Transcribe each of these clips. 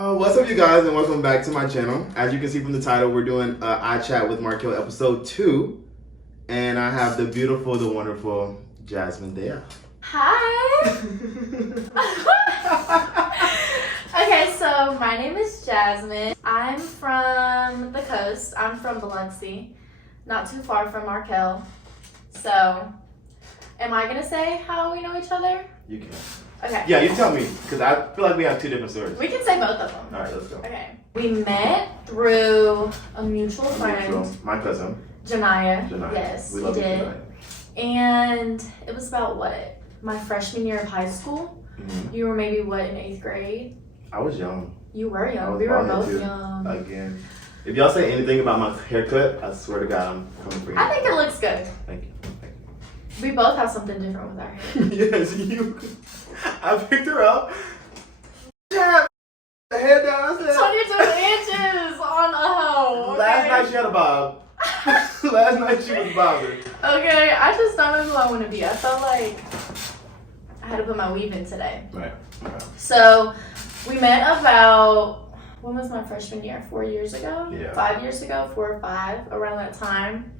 What's up, you guys, and welcome back to my channel. As you can see from the title, we're doing iChat with Markel episode 2, and I have the beautiful, the wonderful Jasmyn Thai. Hi. Okay, so my name is Jasmyn. I'm from the coast. I'm from Biloxi, not too far from Markel. So, am I gonna say how we know each other? You can. Okay. Yeah, you tell me, because I feel like we have two different stories. We can say both of them. All right, let's go. Okay. We met through a mutual friend. My cousin. Janaya. Janaya. Yes, we we love did. Janaya. And it was about what? My freshman year of high school. Mm-hmm. You were maybe what, in 8th grade? I was young. You were I young. was We were bald both too. young. Again. If y'all say anything about my haircut, I swear to God, I'm coming for you. I think it looks good. Thank you. We both have something different with our hair. Yes, you. I picked her up. Yeah, the hair down. 22 inches on a hoe. Okay? Last night she had a bob. Last night she was bobbing. Okay, I just don't know who I want to be. I felt like I had to put my weave in today. Right. So we met about, when was my freshman year? 4 years ago? Yeah. 5 years ago? 4 or 5, around that time.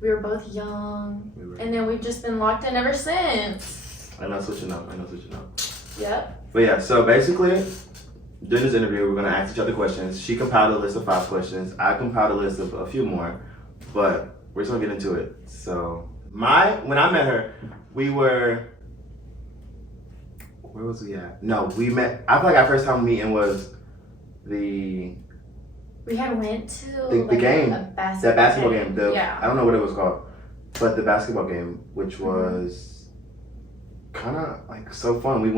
We were both young. And then we've just been locked in ever since. I know switching up. Yep. But yeah, so basically, during this interview, we're going to ask each other questions. She compiled a list of 5 questions. I compiled a list of a few more. But we're just going to get into it. So, when I met her, we were... Where was we at? No, we met... I feel like our first time meeting was the... We had went to the game, that basketball game. Yeah. I don't know what it was called, but the basketball game, which was kind of like so fun. We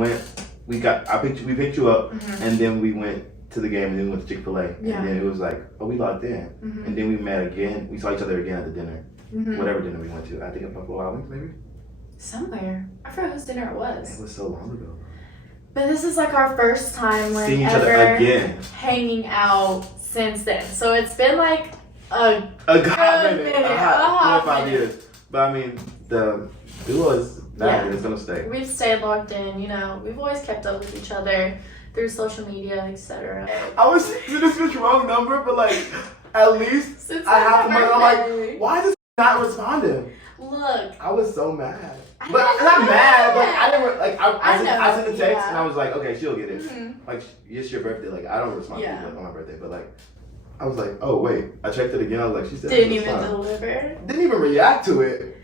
picked you up, and then we went to the game, and then we went to Chick-fil-A, and then it was like, oh, we locked in, and then we met again. We saw each other again at the dinner, whatever dinner we went to. I think at Buffalo Wild Wings, maybe. Somewhere. I forgot whose dinner it was. It was so long ago. But this is like our first time like seeing each ever other again, hanging out since then. So it's been like a hot minute. a hot 4 or 5 years. But I mean, the duo is back and it's gonna stay. We've stayed locked in, you know. We've always kept up with each other through social media, etc. I was thinking this was wrong number, but like at least Since I have to. I'm like, birthday. why does not responding? Look, I was so mad. I But didn't not know mad, but that. I didn't like. I sent a text yeah. and I was like, okay, she'll get it. Like, it's your birthday. Like, I don't respond to Yeah. people like, on my birthday, but like, I was like, oh wait, I checked it again. I was like, she said didn't it was even fine. deliver. Didn't even react to it.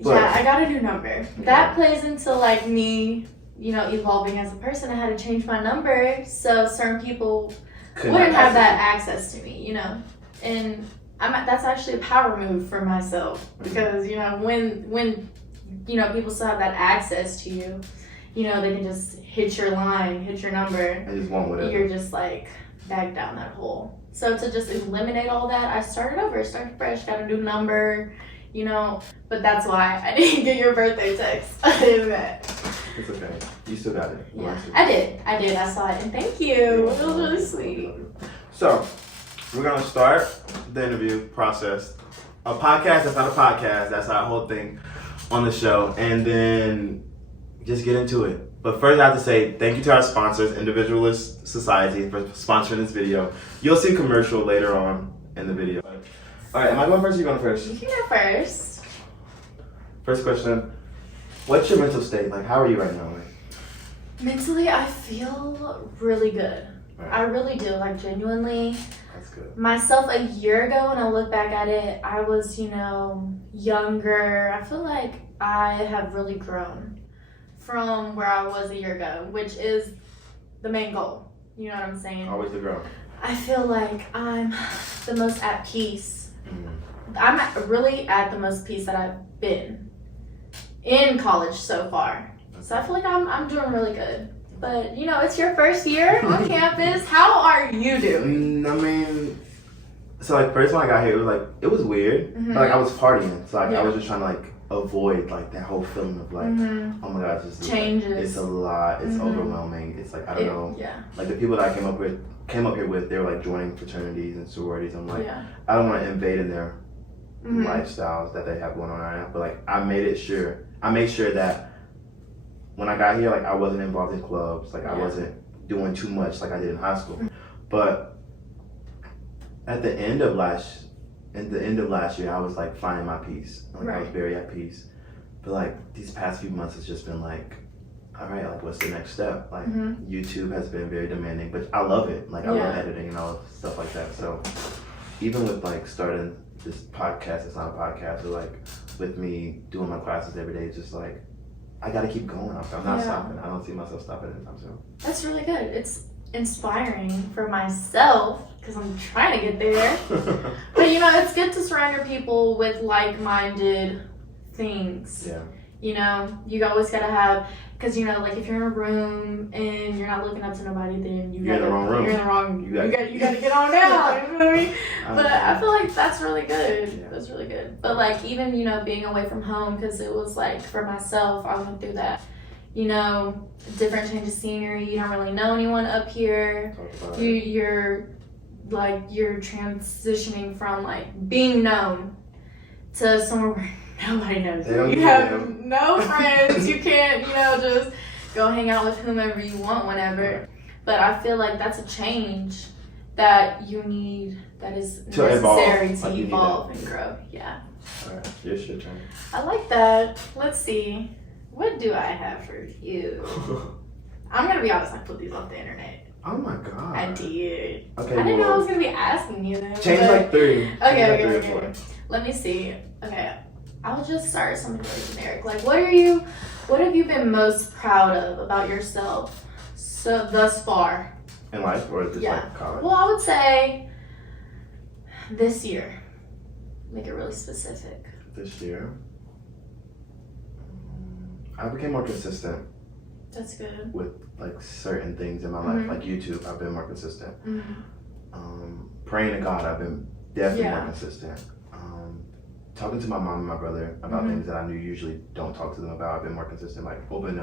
But, Yeah, I got a new number. That plays into like me, you know, evolving as a person. I had to change my number so certain people wouldn't have that access to me, you know. And that's actually a power move for myself because, you know, when you know, people still have that access to you, you know, they can just hit your line, hit your number. I just want whatever. You're just like back down that hole. So to just eliminate all that, I started over, started fresh, got a new number, you know. But that's why I didn't get your birthday text. It's okay. You still got it. Yeah, I did. I saw it, and thank you. It was really sweet. So, we're gonna start the interview process. A podcast that's not a podcast. That's our whole thing on the show, and then just get into it. But first, I have to say thank you to our sponsors, Invividuaist Society, for sponsoring this video. You'll see a commercial later on in the video. All right, am I going first or you going first? You can go first. First question, what's your mental state? Like, how are you right now? Like, mentally, I feel really good. right. I really do, like genuinely. That's good. Myself a year ago, when I look back at it, I was, you know, younger. I feel like I have really grown from where I was a year ago, which is the main goal. You know what I'm saying? Always the girl. I feel like I'm the most at peace. I'm really at the most peace that I've been in college so far. So I feel like I'm doing really good. But, you know, it's your first year on campus. How are you doing? I mean, so like first when I got here, it was weird. But like I was partying, so like I was just trying to like avoid like that whole feeling of like, oh my god, it's just changes. Like, it's a lot. It's overwhelming. It's like I don't know. Yeah. Like the people that I came up here with, they were like joining fraternities and sororities. I'm like, Yeah. I don't want to invade in their lifestyles that they have going on right now. But like I made sure that when I got here, like I wasn't involved in clubs. Like I wasn't doing too much like I did in high school. But at the end of last year, I was like finding my peace. Like I was very at peace. But like these past few months, it's just been like, all right, like what's the next step? Like YouTube has been very demanding, but I love it. Like I love editing and all stuff like that. So even with like starting this podcast, it's not a podcast, but like with me doing my classes every day, it's just like I gotta keep going. I'm not stopping. I don't see myself stopping anytime soon. That's really good. It's inspiring for myself because I'm trying to get there. But you know, it's good to surround your people with like-minded things. Yeah. You know, you always gotta have, because you know, like if you're in a room and you're not looking up to nobody, then you're in the wrong room. You're in the wrong. You gotta get on down. You know what I mean? But I feel like that's really good. Yeah. That's really good. But like even you know being away from home, because it was like for myself, I went through that. You know, different change of scenery. You don't really know anyone up here. You're transitioning from like being known to somewhere where nobody knows you. You have no friends. You can't, you know, just go hang out with whomever you want whenever. But I feel like that's a change that you need, that is necessary to evolve and grow. Yeah. All right, here's your turn. I like that. Let's see. What do I have for you? I'm going to be honest, I put these off the internet. Oh my god. I did. Okay, I didn't know I was going to be asking you them. Change like 3. Okay. Let me see. Okay. I'll just start something really generic. Like, what have you been most proud of about yourself thus far? In life or just like college? Well, I would say this year. Make it really specific. This year? I became more consistent. That's good. With like certain things in my life, like YouTube, I've been more consistent. Praying to God, I've been definitely more consistent. Talking to my mom and my brother about things that I knew usually don't talk to them about, I've been more consistent. Like opening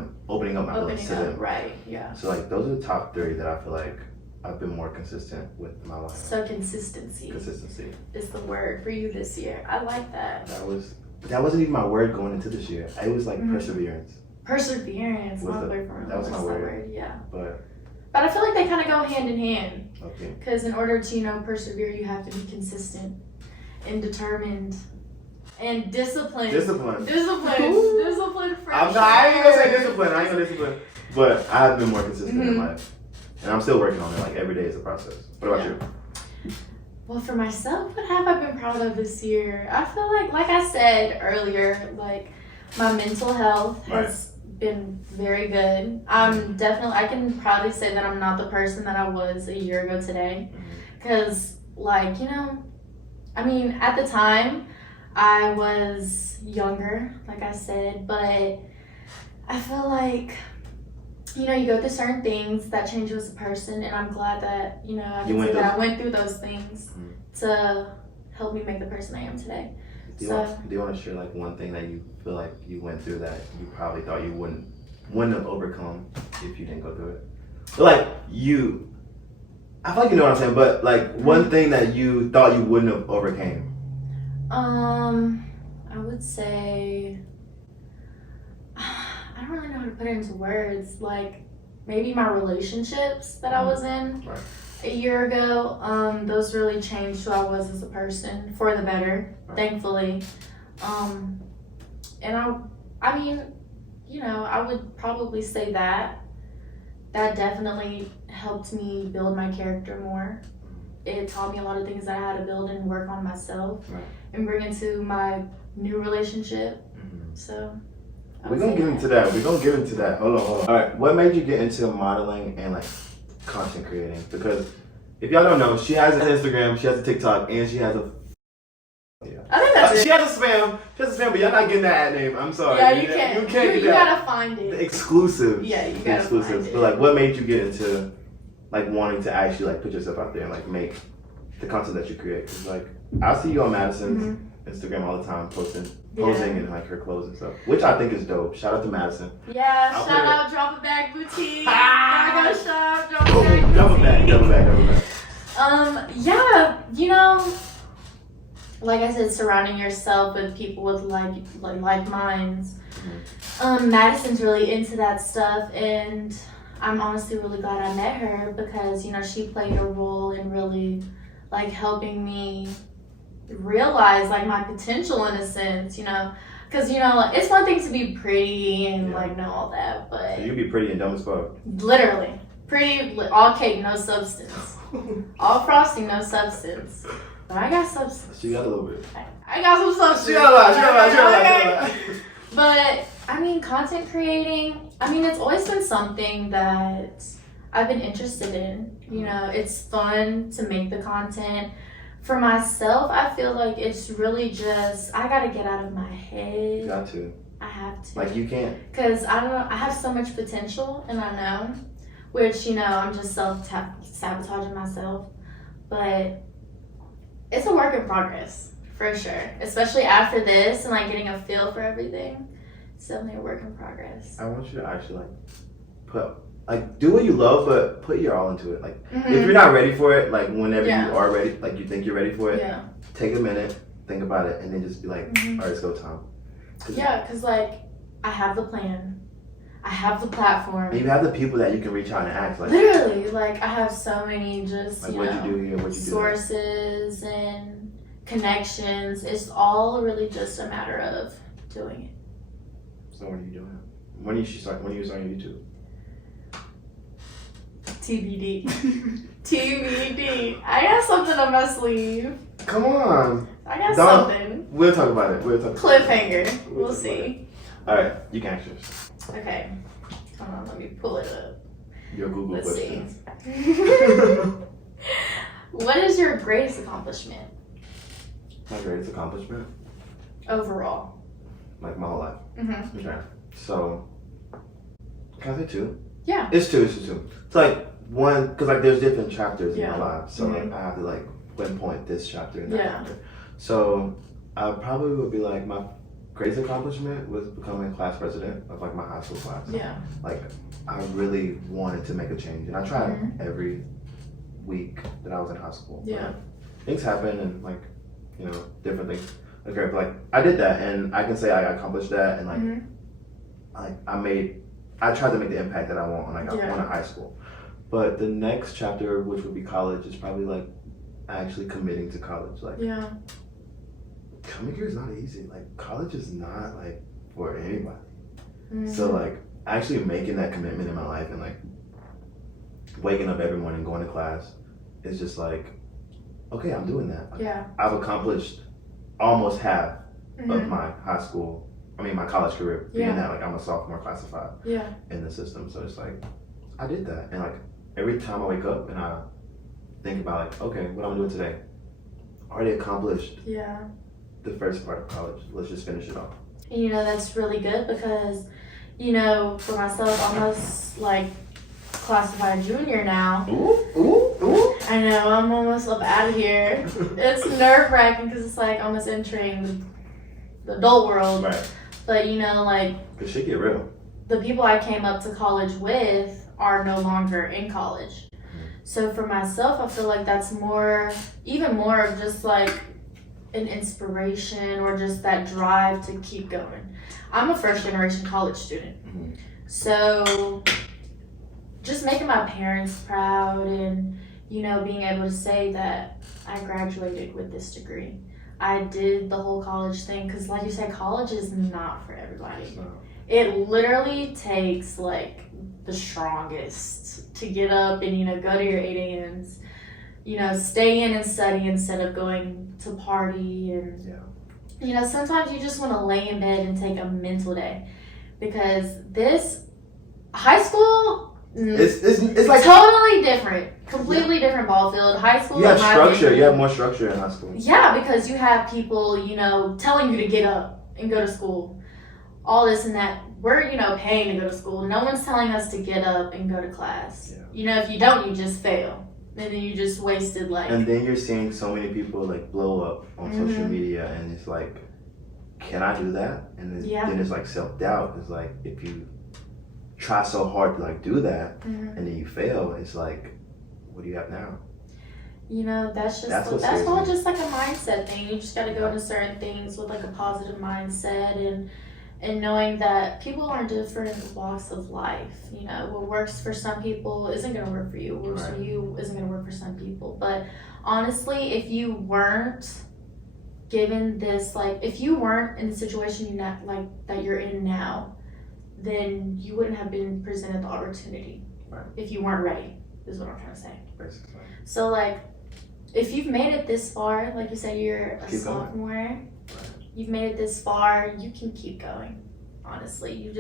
up my doors to them. Right. Yeah. So like those are the top 3 that I feel like I've been more consistent with my life. So consistency is the word for you this year. I like that. That wasn't even my word going into this year. It was like perseverance. Perseverance. That was my word. Yeah. But I feel like they kind of go hand in hand. Okay. Because in order to, you know, persevere, you have to be consistent and determined and disciplined. Discipline for sure. I ain't gonna say discipline. But I've been more consistent in life. And I'm still working on it. Like every day is a process. What about you? Well, for myself, what have I been proud of this year? I feel like I said earlier, like my mental health has been very good. I can proudly say that I'm not the person that I was a year ago today. Because, like, you know, I mean, at the time, I was younger, like I said, but I feel like, you know, you go through certain things that change you as a person, and I'm glad that, you know, I can say that I went through those things to help me make the person I am today. Do you want to share like one thing that you feel like you went through that you probably thought you wouldn't have overcome if you didn't go through it? But like I feel like you know what I'm saying, but like one thing that you thought you wouldn't have overcame. I would say I don't really know how to put it into words. Like maybe my relationships that I was in a year ago. Those really changed who I was as a person for the better, thankfully. And I mean, you know, I would probably say that definitely helped me build my character more. It taught me a lot of things that I had to build and work on myself and bring into my new relationship. So we're gonna get into that. Hold on. All right, what made you get into modeling and like content creating? Because if y'all don't know, she has an Instagram, she has a TikTok, and she has a I think that's it. She has a spam, but y'all not getting that ad name. I'm sorry. Yeah, you can't. You gotta find it. The exclusives. Yeah, you gotta find it. But like, what made you get into like wanting to actually like put yourself out there and like make the content that you create? Cause like I see you on Madison's Instagram all the time posing in like her clothes and stuff, which I think is dope. Shout out to Madison. Yeah, shout out Drop a Bag Boutique. Go shop, Drop a Bag Boutique. Double back. Yeah, you know, like I said, surrounding yourself with people with like minds. Madison's really into that stuff, and I'm honestly really glad I met her because, you know, she played a role in really, like, helping me realize, like, my potential in a sense, you know. Because, you know, like, it's one thing to be pretty and, like, know all that, but... So you be pretty and dumb as fuck. Literally. Pretty, all cake, no substance. All frosting, no substance. But I got substance. She got a little bit. I got some substance. She got a lot, she got a lot. But, I mean, content creating, I mean, it's always been something that I've been interested in. You know, it's fun to make the content. For myself, I feel like it's really just, I gotta get out of my head. You got to. I have to. Like, you can't. Because, I don't know, I have so much potential, and I know, which, you know, I'm just self-sabotaging myself. But it's a work in progress, for sure. Especially after this and, like, getting a feel for everything. It's definitely a work in progress. I want you to actually, do what you love, but put your all into it. Like, if you're not ready for it, like, whenever you are ready, like, you think you're ready for it, take a minute, think about it, and then just be like, all right, it's go time. Because, like, I have the plan. I have the platform. And you have the people that you can reach out and ask. Like, literally, like, I have so many just, like, you what'd know, you do here, what'd you do sources and connections. It's all really just a matter of doing it. So what are you doing? When are you starting YouTube? TBD. TBD. I got something up my sleeve. Come on. I got something. We'll talk about it. Cliffhanger. We'll see. Alright, you can ask yours. Okay. Hold on, let me pull it up. Your Google Let's questions. see. What is your greatest accomplishment? My greatest accomplishment? Overall. Like my whole life. Mm-hmm. Okay. So, can I say two? Yeah. It's two. It's like one, because like there's different chapters in Yeah. my life. So like I have to like pinpoint this chapter and that Yeah. chapter. So I probably would be like my greatest accomplishment was becoming class president of like my high school class. Yeah. Like I really wanted to make a change, and I tried every week that I was in high school. Yeah. Things happen and like, you know, different things occur. But like I did that, and I can say I accomplished that, and like I tried to make the impact that I want when I got to high school. But the next chapter, which would be college, is probably like actually committing to college. Like, coming here is not easy. Like, college is not like for anybody. So like actually making that commitment in my life and like waking up every morning, going to class, is just like, okay, I'm doing that. Like, I've accomplished almost half of my my college career. Being that like I'm a sophomore classified in the system. So it's like, I did that. And like every time I wake up and I think about like, okay, what I'm doing today, already accomplished the first part of college. Let's just finish it off. And, you know, that's really good because, you know, for myself, almost like classified junior now. Ooh. I know, I'm almost up out of here. It's nerve-wracking because it's like almost entering the adult world. Right. But, you know, like, It should get real. the people I came up to college with are no longer in college. So for myself, I feel like that's even more of just like an inspiration or just that drive to keep going. I'm a first generation college student. So just making my parents proud and, you know, being able to say that I graduated with this degree. I did the whole college thing because, like you said, college is not for everybody. It literally takes like the strongest to get up and, you know, go to your 8 a.m.s, you know, stay in and study instead of going to party. And, you know, sometimes you just want to lay in bed and take a mental day because this high school, it's like totally different. Completely different ball field. High school, you have structure. You have more structure in high school. Yeah, because you have people, you know, telling you to get up and go to school. All this and that. We're, you know, paying to go to school. No one's telling us to get up and go to class. You know, if you don't, you just fail. And then you just wasted like... And then you're seeing so many people like blow up on social media, and it's like, can I do that? And then it's like self-doubt. It's like, if you try so hard to like do that and then you fail, it's like, what do you have now? You know, that's all just like a mindset thing. You just got to go into certain things with like a positive mindset and, And knowing that people are in different walks of life. You know, what works for some people isn't going to work for you. What works for you isn't going to work for some people. But honestly, if you weren't given this, like, if you weren't in the situation that you're in now, then you wouldn't have been presented the opportunity. Right. If you weren't ready, is what I'm trying to say. Basically. So, like, if you've made it this far, like you said, you're a sophomore. Right. You've made it this far, you can keep going. Honestly,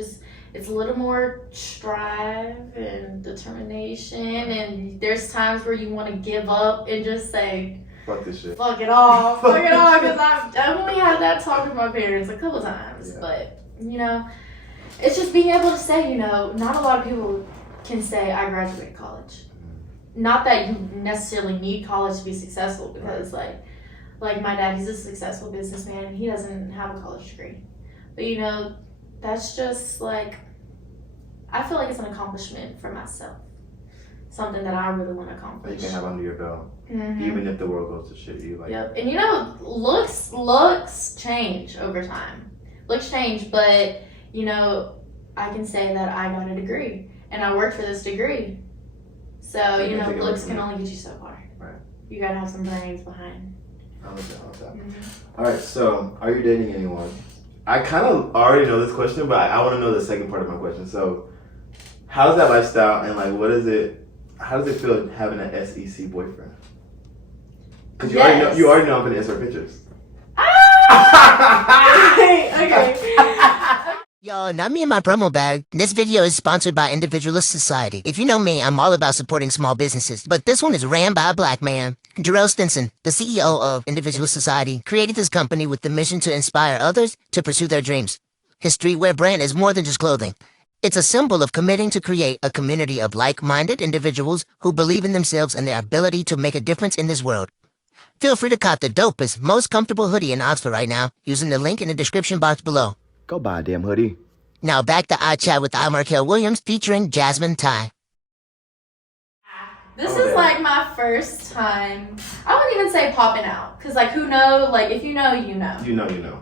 it's a little more strive and determination, and there's times where you want to give up and just say, fuck this shit. Fuck it off. Fuck it off, because I've only had that talk with my parents a couple times. Yeah. But, you know, it's just being able to say, you know, not a lot of people can say, I graduated college. Not that you necessarily need college to be successful, because, like my dad, he's a successful businessman, and he doesn't have a college degree. But, you know, that's just, like, I feel like it's an accomplishment for myself. Something that I really want to accomplish. You can have under your belt. Mm-hmm. Even if the world goes to shit, you like. Yep. And, you know, looks change over time. Looks change, but, you know, I can say that I got a degree, and I worked for this degree. So, you know, looks can only get you so far. Right. You gotta have some brains behind. I love that. Mm-hmm. All right, so are you dating anyone? I kind of already know this question, but I want to know the second part of my question. So, how's that lifestyle, and like, how does it feel having an SEC boyfriend? Because you already know I'm gonna insert pictures. Okay. Yo, not me and my promo bag. This video is sponsored by Individualist Society. If you know me, I'm all about supporting small businesses, but this one is ran by a black man. Jarrell Stinson, the CEO of Individualist Society, created this company with the mission to inspire others to pursue their dreams. His streetwear brand is more than just clothing. It's a symbol of committing to create a community of like-minded individuals who believe in themselves and their ability to make a difference in this world. Feel free to cop the dopest, most comfortable hoodie in Oxford right now using the link in the description box below. Go buy a damn hoodie. Now back to iChat with iMarkelwilliams featuring Jasmyn Thai. This is like my first time. I wouldn't even say popping out, because like who knows? Like if you know, you know. You know.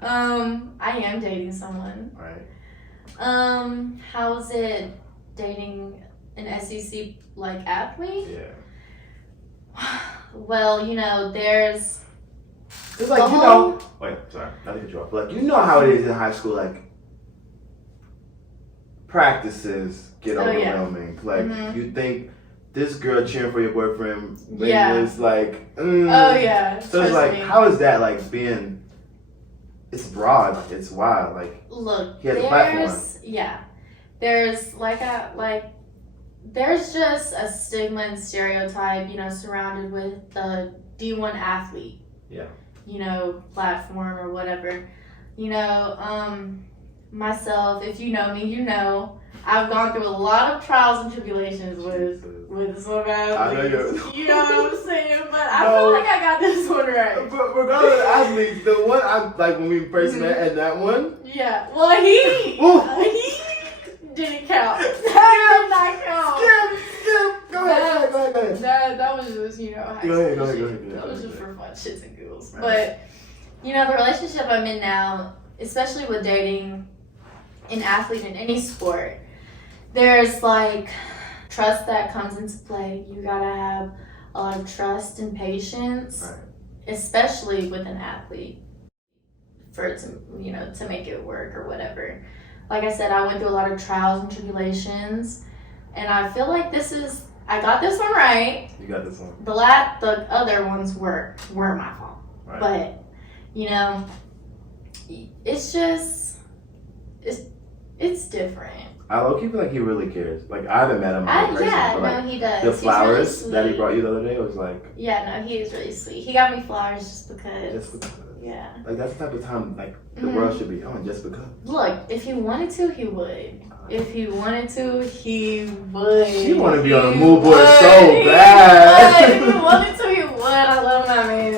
I am dating someone. Right. How's it dating an SEC like athlete? Yeah. Well, you know, there's. It's like, you know. Wait, sorry, not to cut you off. But like, you know how it is in high school, like, practices get overwhelming. Yeah. Like, you think this girl cheering for your boyfriend is like, Oh, yeah. So it's like, how is that, like, being, it's broad, like, it's wild, like, look, he has a platform. Yeah. There's, there's just a stigma and stereotype, you know, surrounded with the D1 athlete. Yeah. You know, platform or whatever. You know, myself, if you know me, you know, I've gone through a lot of trials and tribulations with some athletes. You know what I'm saying? But I feel like I got this one right. But regardless of athletes, the one I like when we first met and that one. Yeah. Well, he didn't count. That did not count. Skip. Go ahead. That was just, you know, Go ahead. That was just for fun, shits and giggles. Right. But, you know, the relationship I'm in now, especially with dating an athlete in any sport, there's like trust that comes into play. You gotta have a lot of trust and patience, right, especially with an athlete, for it to, you know, to make it work or whatever. Like I said, I went through a lot of trials and tribulations, and I feel like I got this one right. You got this one. The other ones weren't my fault. Right. But, you know, it's just, it's different. I low-key feel like he really cares. Like, I haven't met him in person. Yeah, but like, no, he does. The flowers that he brought you the other day was like... Yeah, no, he is really sweet. He got me flowers just because. Yeah. Like, that's the type of time, like, the world should be on, just because. Look, if he wanted to, he would. If he wanted to, he would. She want to be on a mood board so bad. If he wanted to, he would. I love my man.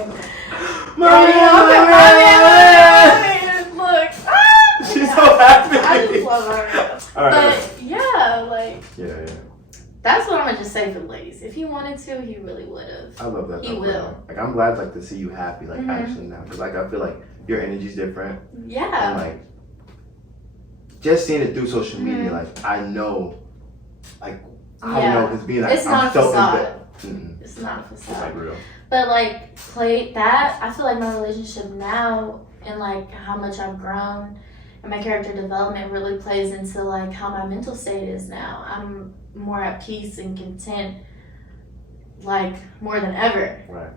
Look. She's so happy. I just love my man. All right. But, yeah, like. Yeah. That's what I'm going to just say for the ladies. If he wanted to, he really would have. I love that. He will. Like, I'm glad, like, to see you happy, like, actually now. Because, like, I feel like your energy's different. Yeah. And, like, just seeing it through social media, like I know, like I know because being like it's not I'm so a facade. It's not a It's facade. like real. But like play that, I feel like my relationship now and like how much I've grown and my character development really plays into like how my mental state is now. I'm more at peace and content, like more than ever. Right.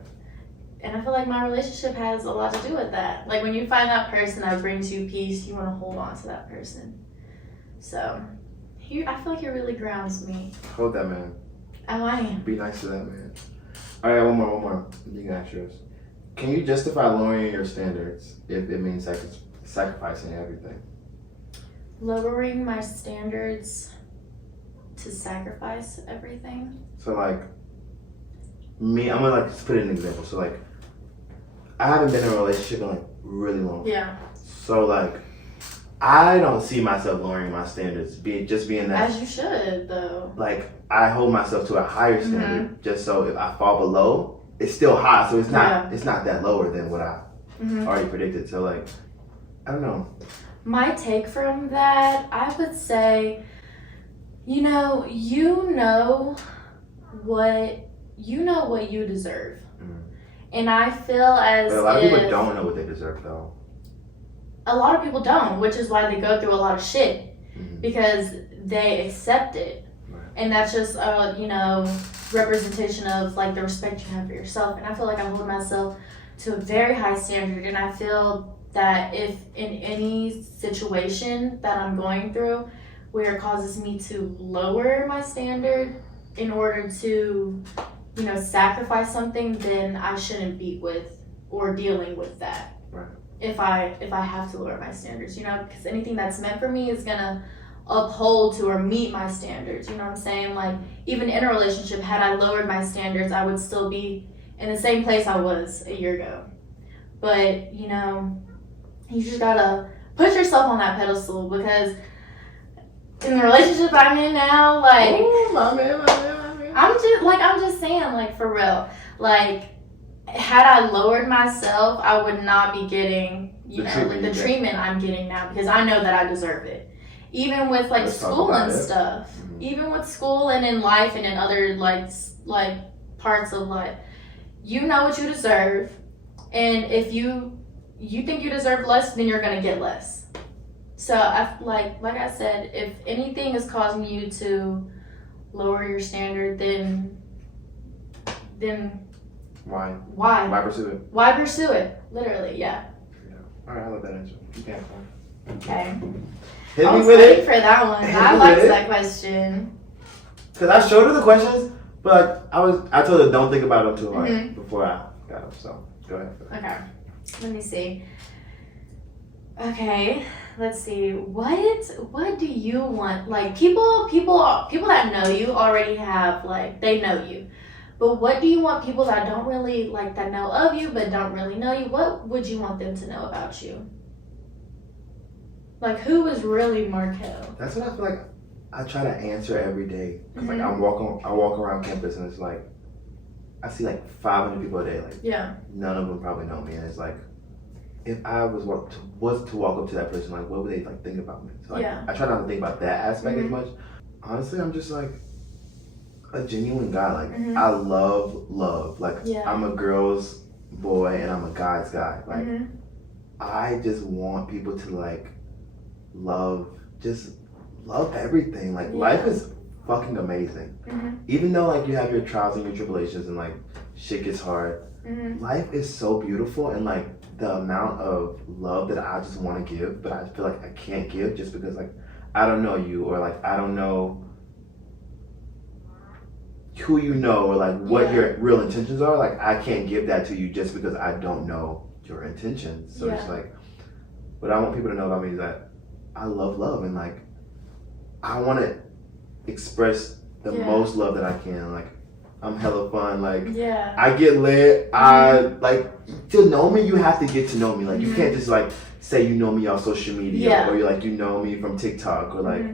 And I feel like my relationship has a lot to do with that. Like when you find that person that brings you peace, you want to hold on to that person. So I feel like he really grounds me. Hold that man. Oh, I am. Be nice to that man. All right, one more. You can ask yours. Can you justify lowering your standards if it means sacrificing everything? Lowering my standards to sacrifice everything. So like me, I'm gonna like just put it in an example. So like I haven't been in a relationship in like really long. Yeah. So like I don't see myself lowering my standards, being that. As you should, though. Like I hold myself to a higher standard, just so if I fall below, it's still high. So it's not that lower than what I already predicted. So like I don't know. My take from that, I would say, you know what you deserve. And I feel as but a lot of people don't know what they deserve, though. A lot of people don't, which is why they go through a lot of shit because they accept it, and that's just representation of like the respect you have for yourself. And I feel like I hold myself to a very high standard, and I feel that if in any situation that I'm going through where it causes me to lower my standard in order to sacrifice something, then I shouldn't be with or dealing with that. Right. If I have to lower my standards, because anything that's meant for me is gonna uphold to or meet my standards. You know what I'm saying? Like even in a relationship, had I lowered my standards, I would still be in the same place I was a year ago. But you just gotta put yourself on that pedestal, because in the relationship I'm in now, like ooh, my man. I'm just saying, like for real, like had I lowered myself, I would not be getting the treatment I'm getting now, because I know that I deserve it. Even with like school and stuff, even with school and in life and in other like parts of life, you know what you deserve, and if you think you deserve less, then you're gonna get less. So like I said, if anything is causing you to lower your standard, then why pursue it? Why pursue it? Literally, yeah. All right, I love that answer. You can't. Okay. Hit I me was with ready it. for that one. I liked that question. Cause I showed her the questions, but I told her don't think about them too hard before I got them. So go ahead. Okay. Let me see. Okay. Let's see. What do you want? Like people that know you already have, like, they know you. But what do you want people that don't really, like, that know of you but don't really know you? What would you want them to know about you? Like, who is really Markel? That's what I feel like I try to answer every day. Cause like I walk around campus and it's like I see like 500 people a day. Like none of them probably know me, and it's like if I was to walk up to that person, like what would they like think about me? So like I try not to think about that aspect as much. Honestly, I'm just like a genuine guy. Like I love. Like I'm a girl's boy and I'm a guy's guy. Like I just want people to like love everything. Like life is fucking amazing. Even though like you have your trials and your tribulations and like shit gets hard, life is so beautiful, and like the amount of love that I just want to give, but I feel like I can't give just because like I don't know you, or like I don't know who you know, or like what your real intentions are. Like I can't give that to you just because I don't know your intentions. So it's like, what I want people to know about me is that I love, and like I want to express the most love that I can. Like I'm hella fun. Like I get lit. I like, to know me, you have to get to know me. Like you can't just like say you know me on social media, or you like you know me from TikTok, or like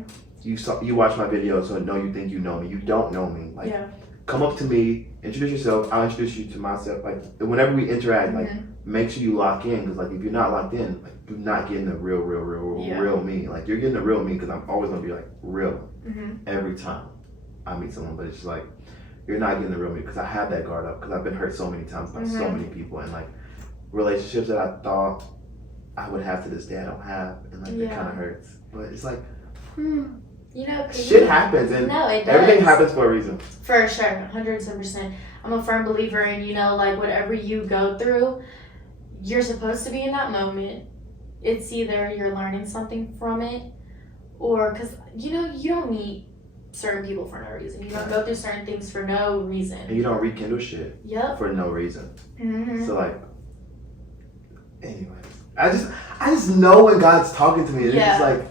you watch my videos, so no, you think you know me. You don't know me. Like come up to me, introduce yourself. I'll introduce you to myself. Like whenever we interact, like make sure you lock in, because like if you're not locked in, like you're not getting the real me. Like you're getting the real me, because I'm always gonna be like real every time I meet someone, but it's just like you're not getting the real me, because I have that guard up, because I've been hurt so many times by so many people, and like relationships that I thought I would have to this day I don't have, and like it kind of hurts, but it's like you know, shit happens, and it does. Everything happens for a reason. For sure, 110%. I'm a firm believer in, you know, like whatever you go through, you're supposed to be in that moment. It's either you're learning something from it, or because, you know, you don't meet certain people for no reason. You don't go through certain things for no reason. And you don't rekindle shit for no reason. So like, anyways, I just know when God's talking to me. It's just like,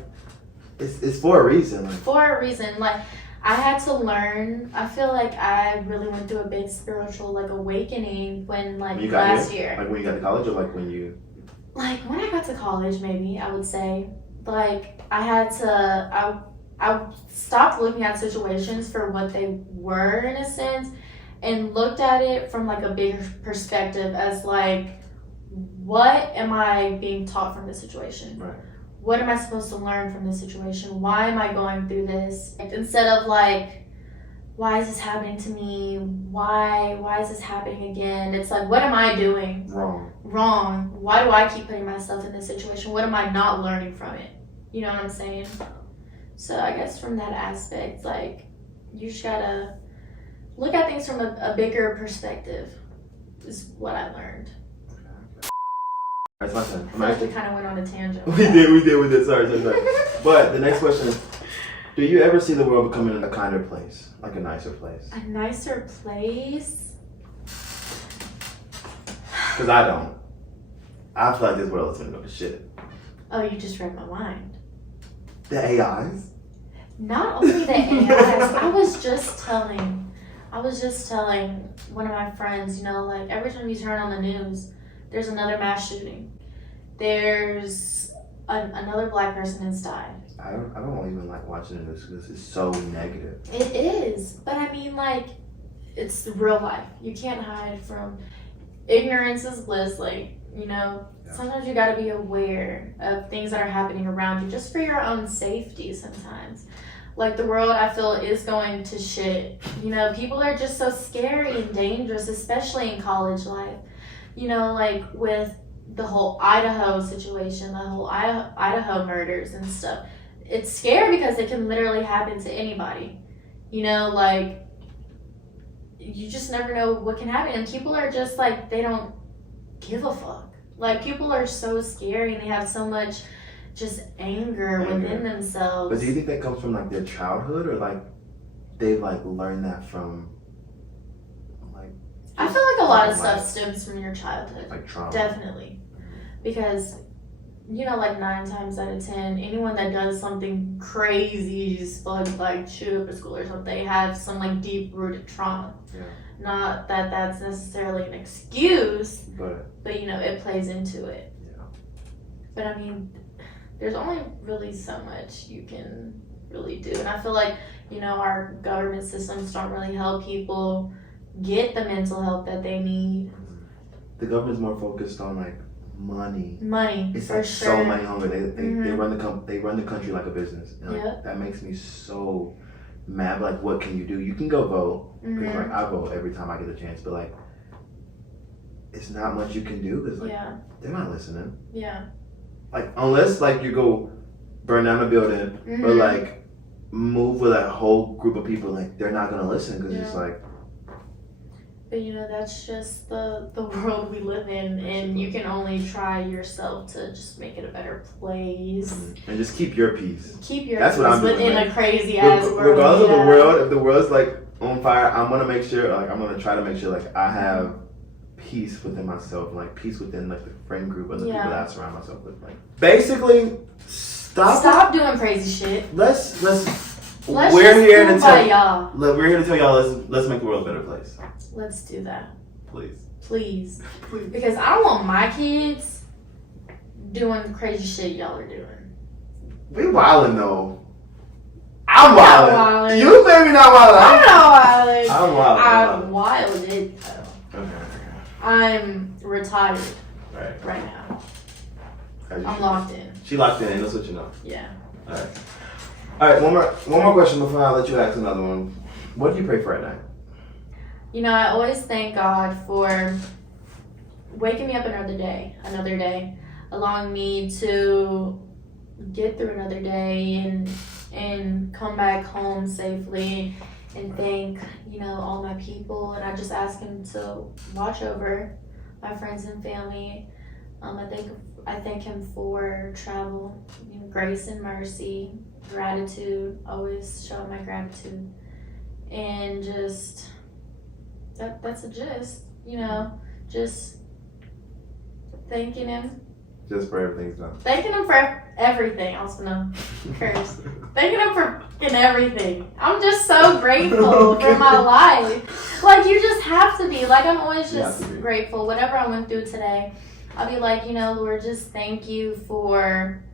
it's for a reason. Like, for a reason. Like, I had to learn. I feel like I really went through a big spiritual like awakening when like last year. Like when you got to college, or like when you. Like when I got to college, maybe I would say. Like I had to. I stopped looking at situations for what they were in a sense, and looked at it from like a bigger perspective as like, what am I being taught from this situation? Right. What am I supposed to learn from this situation? Why am I going through this? Instead of like, why is this happening to me? Why is this happening again? It's like, what am I doing wrong? Why do I keep putting myself in this situation? What am I not learning from it? You know what I'm saying? So I guess from that aspect, like, you just gotta look at things from a bigger perspective is what I learned. It's my turn. I feel like we kind of went on a tangent. We did. Sorry. But the next question is, do you ever see the world becoming a kinder place? Like a nicer place? A nicer place? Because I don't. I feel like this world is going to go to shit. Oh, you just read my mind. The AIs? Not only the AIs. I was just telling one of my friends, you know, like every time you turn on the news, there's another mass shooting. There's another black person has died. I don't even like watching the news because it's so negative. It is, but I mean, like, it's real life. You can't hide from ignorance is bliss. Like, you know, sometimes you got to be aware of things that are happening around you, just for your own safety. Sometimes, like the world, I feel is going to shit. You know, people are just so scary and dangerous, especially in college life. You know, like with the whole Idaho situation, the whole Idaho murders and stuff. It's scary because it can literally happen to anybody. You know, like, you just never know what can happen. And people are just like, they don't give a fuck. Like, people are so scary and they have so much just anger within themselves. But do you think that comes from like their childhood, or like they've like learned that from like? I feel like a lot of stuff stems from your childhood. Like trauma. Definitely. Because, you know, like 9 times out of 10, anyone that does something crazy, just like shoot up a school or something, they have some like deep rooted trauma. Yeah. Not that that's necessarily an excuse, but you know, it plays into it. Yeah. But I mean, there's only really so much you can really do. And I feel like, you know, our government systems don't really help people get the mental health that they need. The government's more focused on like money. It's for like sure. so money hungry. They run the country like a business. And like, that makes me so mad. Like, what can you do? You can go vote. Because like I vote every time I get a chance, but like it's not much you can do because like they're not listening. Yeah. Like unless like you go burn down a building or like move with a whole group of people, like they're not gonna listen because it's like. But you know, that's just the world we live in, and you can only try yourself to just make it a better place. And just keep your peace. That's what I'm doing, within like, a crazy ass world. Regardless of the world, if the world's like on fire, I'm gonna make sure, like I'm gonna try to make sure like I have peace within myself, and like peace within like the friend group and the people that I surround myself with. Like basically, stop doing crazy shit. Let's we're here to tell y'all. We're here to tell y'all. Let's make the world a better place. Let's do that. Please. Because I don't want my kids doing the crazy shit y'all are doing. We wildin' though. I'm wildin'. You maybe not wildin'. I'm not wildin'. I'm wildin'. I'm wilded though. Okay. I'm retired. I'm locked in. She locked in. That's what you know. Yeah. All right. One more question before I let you ask another one. What do you pray for at night? You know, I always thank God for waking me up another day, allowing me to get through another day and come back home safely, and thank, you know, all my people. And I just ask him to watch over my friends and family. I thank him for travel, you know, grace and mercy, gratitude, always show my gratitude, and just that's a gist, you know, just thanking him. Just for everything's done. Thanking him for everything. I was gonna curse. Thanking him for fucking everything. I'm just so grateful for my life. Like, you just have to be. Like, I'm always just grateful. Whatever I went through today, I'll be like, you know, Lord, just thank you for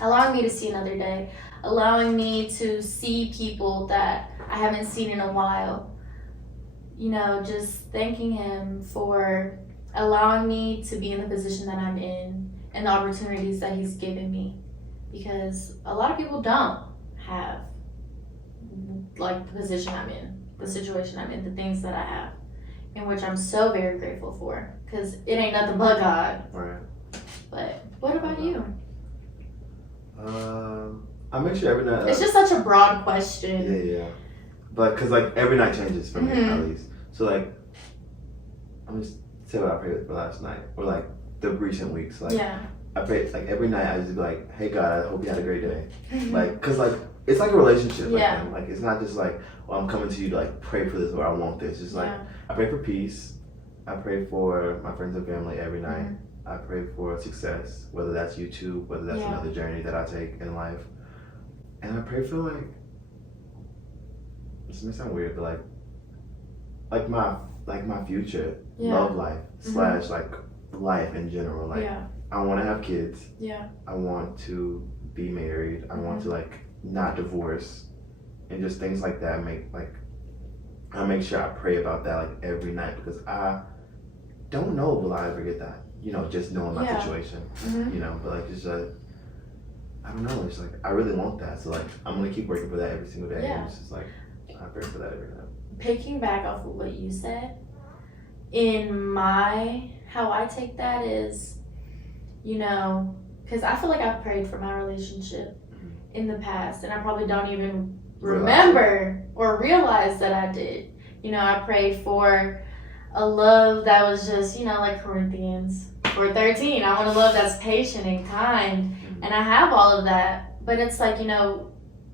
allowing me to see another day, allowing me to see people that I haven't seen in a while. You know, just thanking him for allowing me to be in the position that I'm in and the opportunities that he's given me, because a lot of people don't have, like, the position I'm in, the situation I'm in, the things that I have, in which I'm so very grateful for, because it ain't nothing but God. Right. But what about you? I make sure every night. It's just such a broad question. Yeah. But because, like, every night changes for me, at least. So, like, I'm just say what I prayed for last night, or like the recent weeks. Like, I pray, like, every night I just be like, hey God, I hope you had a great day. Like, cause like it's like a relationship. Like, like, it's not just like, well, I'm coming to you to like pray for this or I want this. It's like I pray for peace. I pray for my friends and family every night. I pray for success, whether that's YouTube, whether that's another journey that I take in life. And I pray for, like, this may sound weird, but like my future, love life, slash like life in general. Like, I want to have kids. I want to be married. I want to, like, not divorce, and just things like that. I make sure I pray about that, like, every night, because I don't know will I ever get that, you know, just knowing my situation, you know. But, like, just I don't know, it's like I really want that, so, like, I'm gonna keep working for that every single day. And it's just like I pray for that every night. Picking back off of what you said, how I take that is, you know, because I feel like I've prayed for my relationship in the past, and I probably don't even remember or realize that I did. You know, I prayed for a love that was just, you know, like Corinthians 4:13. I want a love that's patient and kind, and I have all of that. But it's like, you know,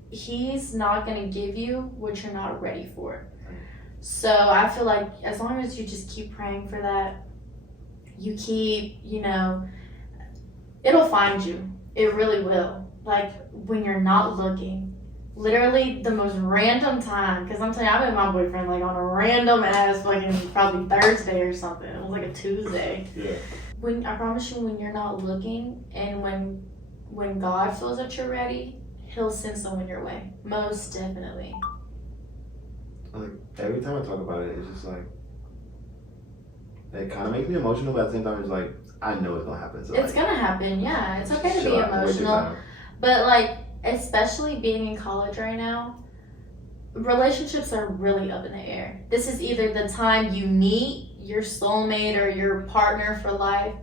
he's not going to give you what you're not ready for. So I feel like as long as you just keep praying for that, you keep, you know, it'll find you. It really will. Like, when you're not looking, literally the most random time, because I'm telling you, I met my boyfriend like on a random ass fucking probably Thursday or something. It was like a Tuesday. I promise you, when you're not looking, and when God feels that you're ready, he'll send someone your way. Most definitely. Like, every time I talk about it, it's just like, it kind of makes me emotional, but at the same time, it's like, I know it's gonna happen. So, it's gonna happen, yeah. It's okay to be emotional. But, like, especially being in college right now, relationships are really up in the air. This is either the time you meet your soulmate or your partner for life,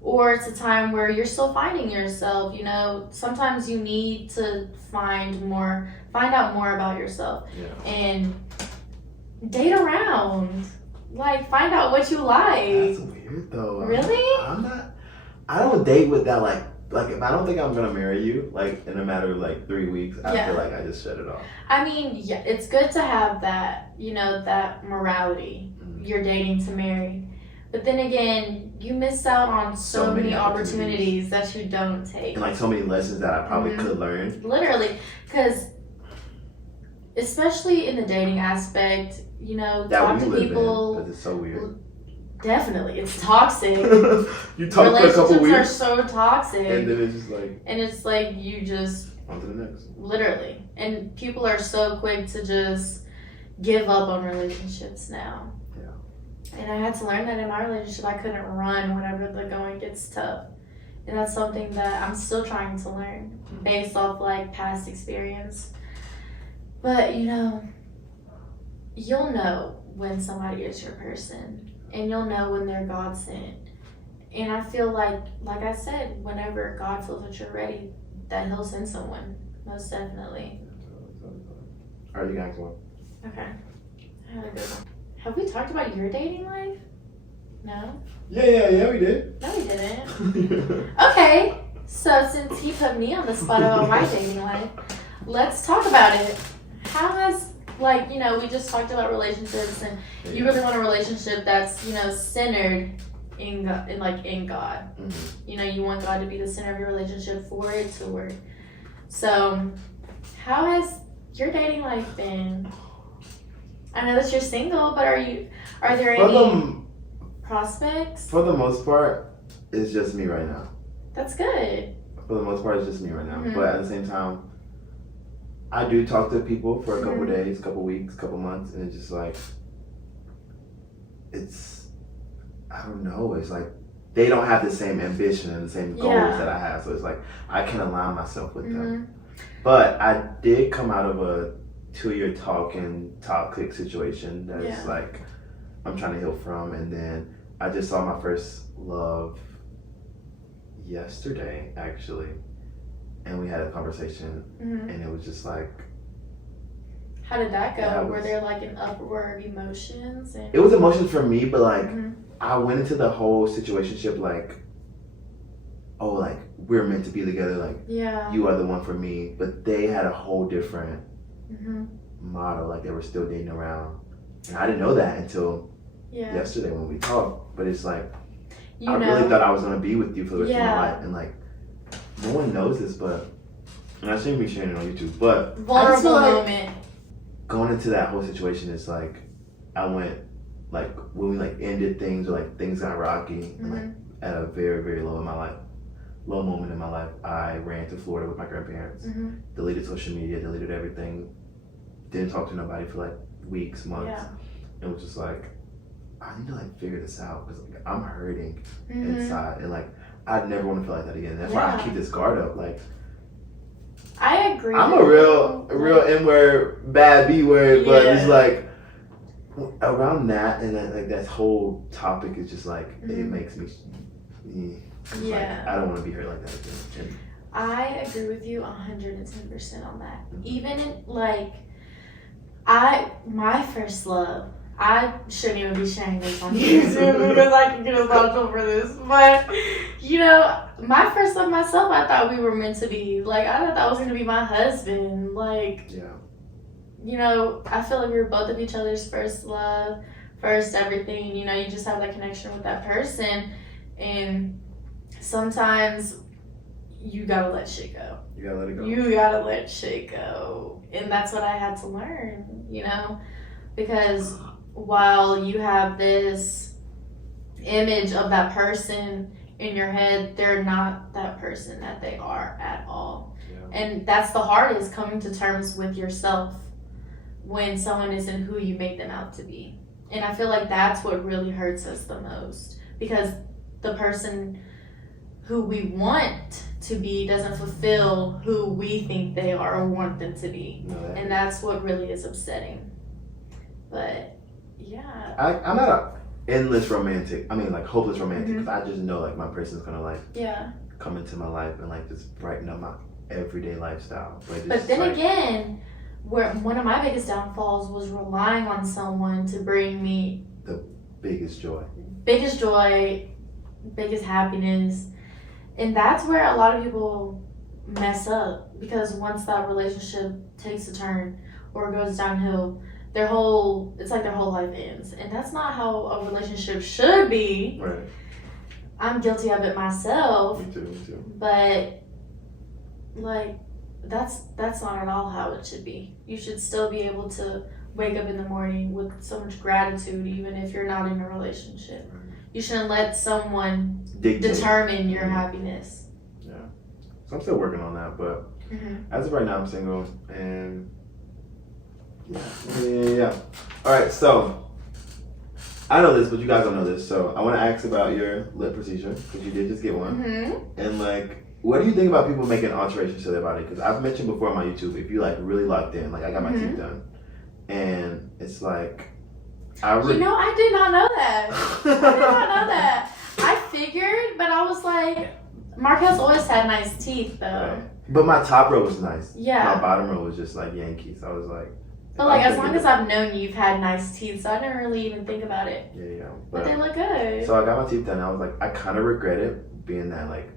or it's a time where you're still finding yourself. You know, sometimes you need to find out more about yourself, and date around. Like, find out what you like. That's weird, though. Really? I don't date with that, like, if I don't think I'm gonna marry you, like, in a matter of, like, 3 weeks, I feel like I just shut it off. I mean, it's good to have that, you know, that morality. You're dating to marry. But then again, you miss out on so many opportunities that you don't take. And, like, so many lessons that I probably could learn. Literally. Because, especially in the dating aspect, you know, that talk to people. Because it's so weird. Definitely. It's toxic. You talk for a couple weeks. Relationships are so toxic. And then it's just like... And it's like, you just... On to the next. Literally. And people are so quick to just give up on relationships now. And I had to learn that in my relationship. I couldn't run whenever the going gets tough. And that's something that I'm still trying to learn based off like past experience. But you'll know when somebody is your person, and you'll know when they're God sent. And I feel like I said, whenever God feels that you're ready, that He'll send someone, most definitely. All right, you got one. Okay, I had a good one. Have we talked about your dating life? No? Yeah, we did. No, we didn't. Okay, so since he put me on the spot about my dating life, let's talk about it. How has, we just talked about relationships, and you really want a relationship that's, centered in God, in God. Mm-hmm. You want God to be the center of your relationship for it to work. So, how has your dating life been? I know that you're single, but are there any prospects? For the most part, it's just me right now. That's good. For the most part, it's just me right now. Mm-hmm. But at the same time, I do talk to people for a couple Mm-hmm. days, couple weeks, couple months, and it's just I don't know, it's like they don't have the same ambition and the same goals that I have. So it's like I can align myself with them. But I did come out of a 2-year toxic situation that is I'm trying to heal from, and then I just saw my first love yesterday actually, and we had a conversation, and it was just like, how did that go? Were there an uproar of emotions? And it was emotions for me, but I went into the whole situationship we're meant to be together, you are the one for me, but they had a whole different model, they were still dating around, and I didn't know that until yesterday when we talked. But it's I really thought I was going to be with you for the rest of my life, and no one knows this, but, and I shouldn't be sharing it on YouTube, but vulnerable moment. Going into that whole situation is I went when we ended things, or things got rocky, and at a very, very low moment in my life, I ran to Florida with my grandparents, deleted social media, deleted everything, didn't talk to nobody for weeks, months, and was just I need to figure this out, because I'm hurting inside, and I'd never want to feel like that again. That's why I keep this guard up. I agree. I'm a real N word, bad B word, but it's around that, and that whole topic is just it makes me. I don't want to be hurt like that again. And I agree with you 110% on that. Even my first love, I shouldn't even be sharing this on YouTube because I can get us all over this. But, my first love myself, I thought we were meant to be. I thought that was going to be my husband. I feel like we were both of each other's first love, first everything. You just have that connection with that person. And sometimes you gotta let shit go. You gotta let it go. You gotta let shit go. And that's what I had to learn, because while you have this image of that person in your head, they're not that person that they are at all. Yeah. And that's the hardest, coming to terms with yourself when someone isn't who you make them out to be. And I feel like that's what really hurts us the most, because the person who we want to be doesn't fulfill who we think they are or want them to be. And that's what really is upsetting. But yeah, I'm not a endless romantic, hopeless romantic, because I just know my person's gonna come into my life and just brighten up my everyday lifestyle. But then again, where one of my biggest downfalls was relying on someone to bring me the biggest joy, biggest happiness. And that's where a lot of people mess up, because once that relationship takes a turn or goes downhill, their whole life ends. And that's not how a relationship should be. Right. I'm guilty of it myself. Me too. But that's not at all how it should be. You should still be able to wake up in the morning with so much gratitude, even if you're not in a relationship. Right. You shouldn't let someone determine your happiness. Yeah. So I'm still working on that, but as of right now, I'm single, and yeah. All right, so I know this, but you guys don't know this. So I want to ask about your lip procedure because you did just get one. Mm-hmm. And like, what do you think about people making alterations to their body? Because I've mentioned before on my YouTube, if you like really locked in, like I got my teeth done, and it's like, I did not know that. I did not know that. I figured, but I was like, Markel's always had nice teeth though. Right. But my top row was nice. Yeah. My bottom row was just like Yankees. I was like. But like, as long as I've known you, you've had nice teeth, so I didn't really even think about it. Yeah. But they look good. So I got my teeth done. I was like, I kind of regret it, being that like,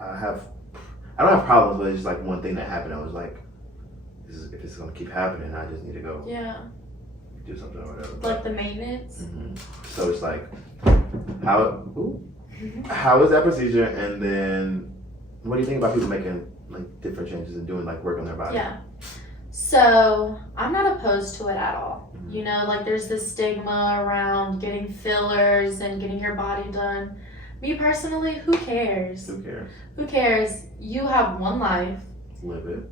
I don't have problems, but it's just like one thing that happened. I was like, if it's gonna keep happening, I just need to go. Yeah. Do something or whatever. Like the maintenance. Mm-hmm. So it's like, how is that procedure? And then, what do you think about people making like different changes and doing like work on their body? Yeah. So I'm not opposed to it at all. Mm-hmm. You know, like there's this stigma around getting fillers and getting your body done. Me personally, who cares? Who cares? Who cares? You have one life. Live it.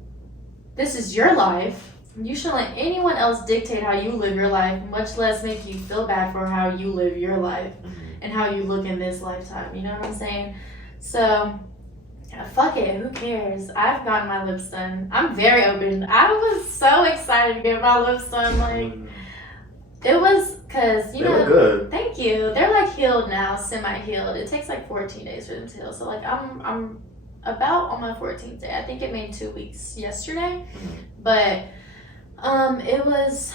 This is your life. You shouldn't let anyone else dictate how you live your life, much less make you feel bad for how you live your life and how you look in this lifetime. You know what I'm saying? So, fuck it. Who cares? I've gotten my lips done. I'm very open. I was so excited to get my lips done. Like, it was because, you know. They were good. Thank you. They're like healed now, semi-healed. It takes like 14 days for them to heal. So, like, I'm about on my 14th day. I think it made 2 weeks yesterday. But it was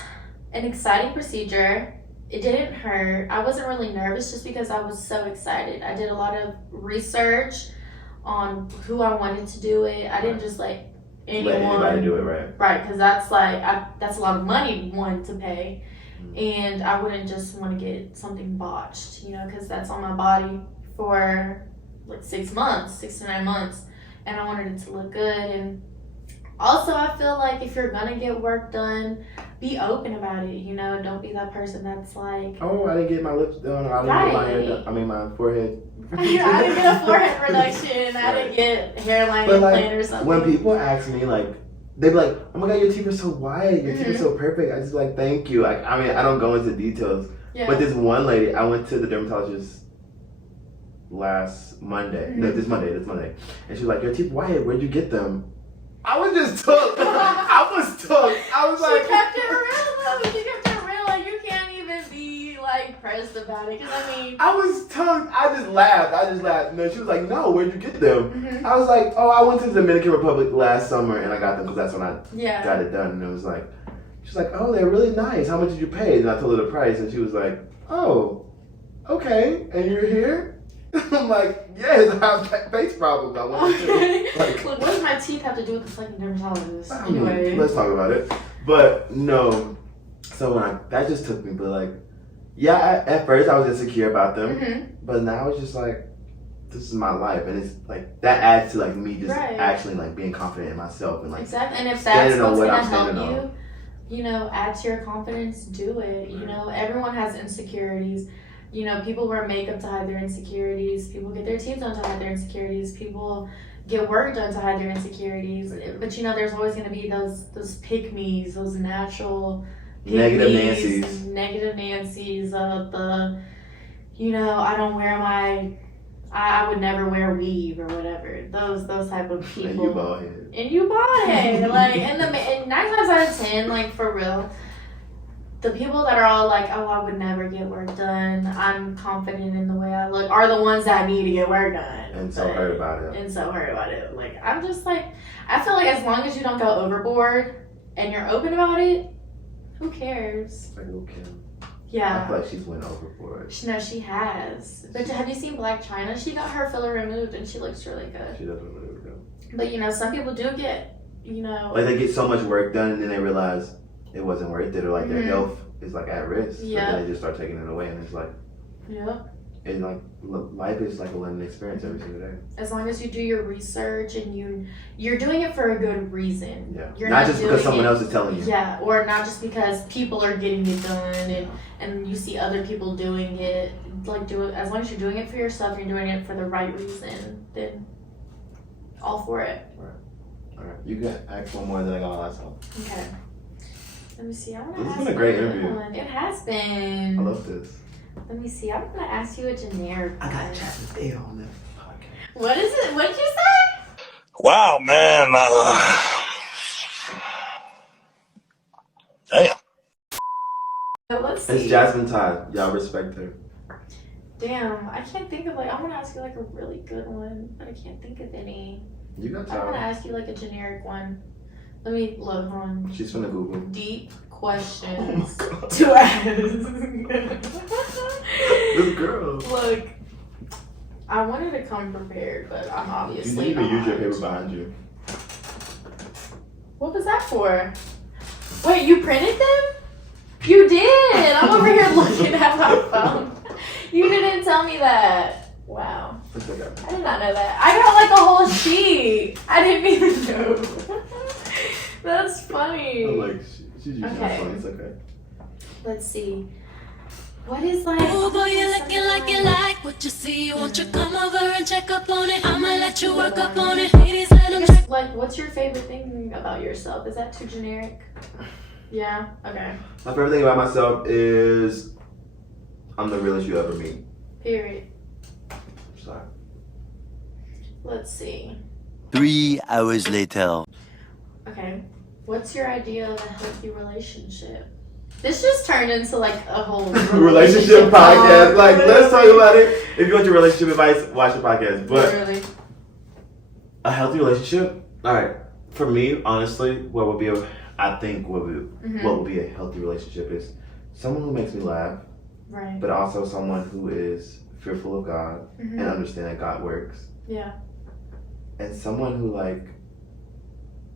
an exciting procedure. It didn't hurt. I wasn't really nervous just because I was so excited. I did a lot of research on who I wanted to do it. I didn't just like anyone. Let anybody do it, right? Right, because that's like that's a lot of money one to pay, and I wouldn't just want to get something botched, you know, because that's on my body for like 6 to 9 months, and I wanted it to look good. And also, I feel like if you're gonna get work done, be open about it, you know? Don't be that person that's like, oh, I didn't get my lips done, or I didn't get my hair done. I mean, my forehead. I didn't get a forehead reduction, I didn't get hairline implant or something. When people ask me, like, they be like, oh my god, your teeth are so white, your teeth are so perfect. I just like, thank you. Like, I mean, I don't go into details. Yeah. But this one lady, I went to the dermatologist last Monday. No, this Monday. And she was like, your teeth white, where'd you get them? I was just took. I was like, she kept it real though. She kept it real. Like, you can't even be like pressed about it. Cause I mean, I was tongue. I just laughed. No, she was like, no, where'd you get them? I was like, oh, I went to the Dominican Republic last summer and I got them because that's when I got it done. And it was like, she's like, oh, they're really nice. How much did you pay? And I told her the price, and she was like, oh, okay. And you're here? I'm like, yes, I have face problems. I want to. Like, what does my teeth have to do with the fucking dermatologist? Anyway, let's talk about it. But no, so that just took me. But like, yeah, at first I was insecure about them, but now it's just like, this is my life, and it's like that adds to like me just actually like being confident in myself and like exactly. And if that's what's gonna help you, you know, add to your confidence, do it. You know, everyone has insecurities. You know, people wear makeup to hide their insecurities. People get their teeth done to hide their insecurities. People get work done to hide their insecurities. But you know, there's always going to be those pick-me's, those natural negative Nancy's. You know, I would never wear weave or whatever. Those type of people. And you bald head. Like, and 9 times out of 10, like for real. The people that are all like, oh, I would never get work done, I'm confident in the way I look, are the ones that need to get work done. And so hurt about it. Like, I'm just like, I feel like as long as you don't go overboard and you're open about it, who cares? Like, okay. Yeah. I feel like she's went overboard. No, she has. But have you seen Black China? She got her filler removed and she looks really good. She does look really good. But you know, some people do get, you know. Like, they get so much work done and then they realize it wasn't worth it, or like their health is like at risk. Yeah. So then they just start taking it away, and it's like, and like life is like a learning experience every single day. As long as you do your research and you're doing it for a good reason. Yeah. You're not just because someone else is telling you. Yeah, or not just because people are getting it done and you see other people doing it. Like, do it as long as you're doing it for yourself. You're doing it for the right reason. Then all for it. Right. All right. You can ask one more, then I got my last one. Okay. Let me see. This has been a great interview. It has been. I love this. Let me see. I'm gonna ask you a generic one. I got Jasmyn Thai on this podcast. What is it? What did you say? Wow, man. Damn. Let's see. It's Jasmyn Thai. Y'all respect her. Damn, I can't think of like. I'm gonna ask you like a really good one, but I can't think of any. You got I'm gonna time. ask you like a generic one. Let me look on She's finna Google. deep questions to ask. This girl. Look, I wanted to come prepared, but I'm You obviously didn't even not. use your paper behind you. What was that for? Wait, you printed them? You did! I'm over here looking at my phone. You didn't tell me that. Wow. It's okay. I did not know that. I got like a whole sheet. I didn't even know. That's funny. I'm like, she's usually Okay. funny. It's okay. Let's see. What is like... Oh boy, you're looking like you like what you see. Won't you come over and check up on it? I'ma let you work up on it. Ladies, let them check. Like, what's your favorite thing about yourself? Is that too generic? Yeah? Okay. My favorite thing about myself is I'm the realest you ever meet. Period. Sorry. Let's see. 3 hours later. Okay. What's your idea of a healthy relationship? This just turned into like a whole Relationship podcast. talk. Like, let's talk about it. If you want your relationship advice, watch the podcast. But Literally. a healthy relationship. All right. For me, honestly, what would be a healthy relationship is someone who makes me laugh, Right. but also someone who is fearful of God Mhm. and understand that God works, Yeah. and someone who like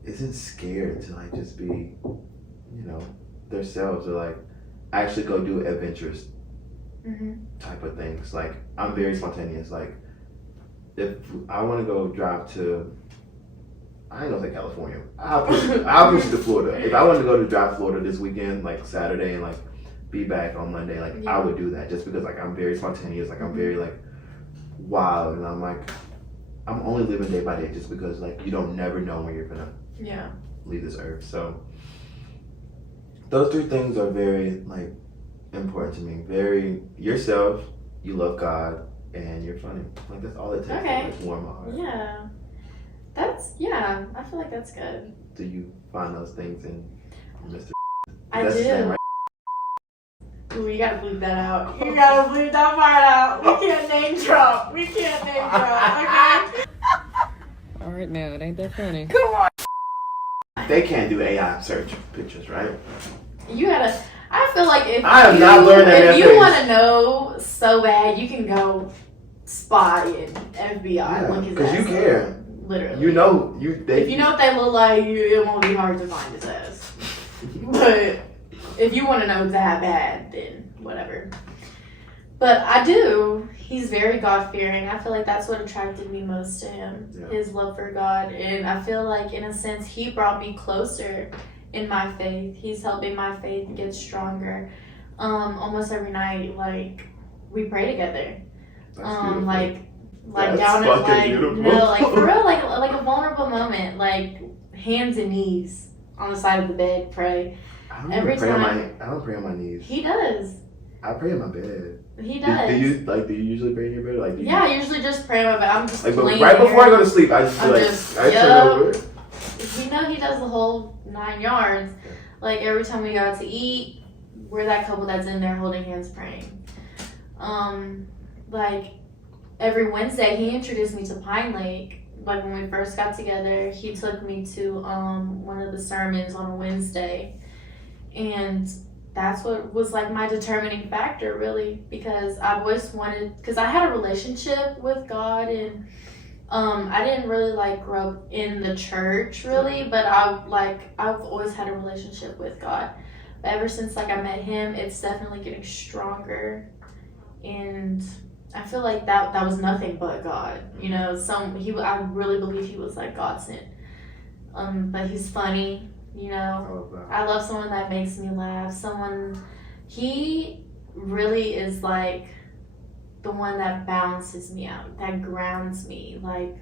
isn't scared to like just be, themselves, or like actually go do adventurous Mhm. type of things. Like, I'm very spontaneous. Like, if I want to go drive to, I ain't gonna say California. I'll push it to Florida. If I wanted to go to drive Florida this weekend, like Saturday, and like be back on Monday, like Yeah. I would do that just because like I'm very spontaneous. Like, I'm very like wild, and I'm like, I'm only living day by day just because like you don't never know when you're gonna Yeah. leave this earth. So those three things are very like important to me. Very yourself, you love God, and you're funny. Like, that's all it takes Okay. to like warm my heart. Yeah. I feel like that's good. Do you find those things in Mr. I That's his name, do. right? Ooh, you gotta bleep that out. You gotta bleep that part out. We can't name drop. Okay? Alright now, it ain't that funny. Come on. They can't do AI search pictures, right? You gotta. I feel like if I have not learned that if you method. want to know so bad, you can go spy in FBI. Yeah, Look his 'cause ass you up. care. Literally. You know, If you know what they look like, it won't be hard to find his ass. But if you want to know that bad, then whatever. But I do. He's very God-fearing. I feel like that's what attracted me most to him. Yeah. His love for God. And I feel like, in a sense, he brought me closer in my faith. He's helping my faith get stronger. Almost every night, like, we pray together. That's beautiful. Like That's down in fucking like beautiful. no, like for real, like a vulnerable moment, like hands and knees on the side of the bed, pray. I don't every even pray on time- I don't pray on my knees. He does. I pray in my bed. He does. Do you usually pray in your bed? Like, do you, Yeah, I usually just pray on my bed. I'm just Like, but laying right before I there. go to sleep, I just feel I'm like just, I turn yup. over. You know he does the whole 9 yards. Like every time we go out to eat, we're that couple that's in there holding hands praying. Like every Wednesday he introduced me to Pine Lake. Like when we first got together, he took me to one of the sermons on a Wednesday. And that's what was like my determining factor, really, because I've always wanted, because I had a relationship with God, and I didn't really like grow up in the church really, but I've always had a relationship with God. But ever since like I met him, it's definitely getting stronger, and I feel like that was nothing but God. You know, I really believe he was like God sent. But he's funny. You know, I love someone that makes me laugh. He really is like the one that balances me out, that grounds me. Like,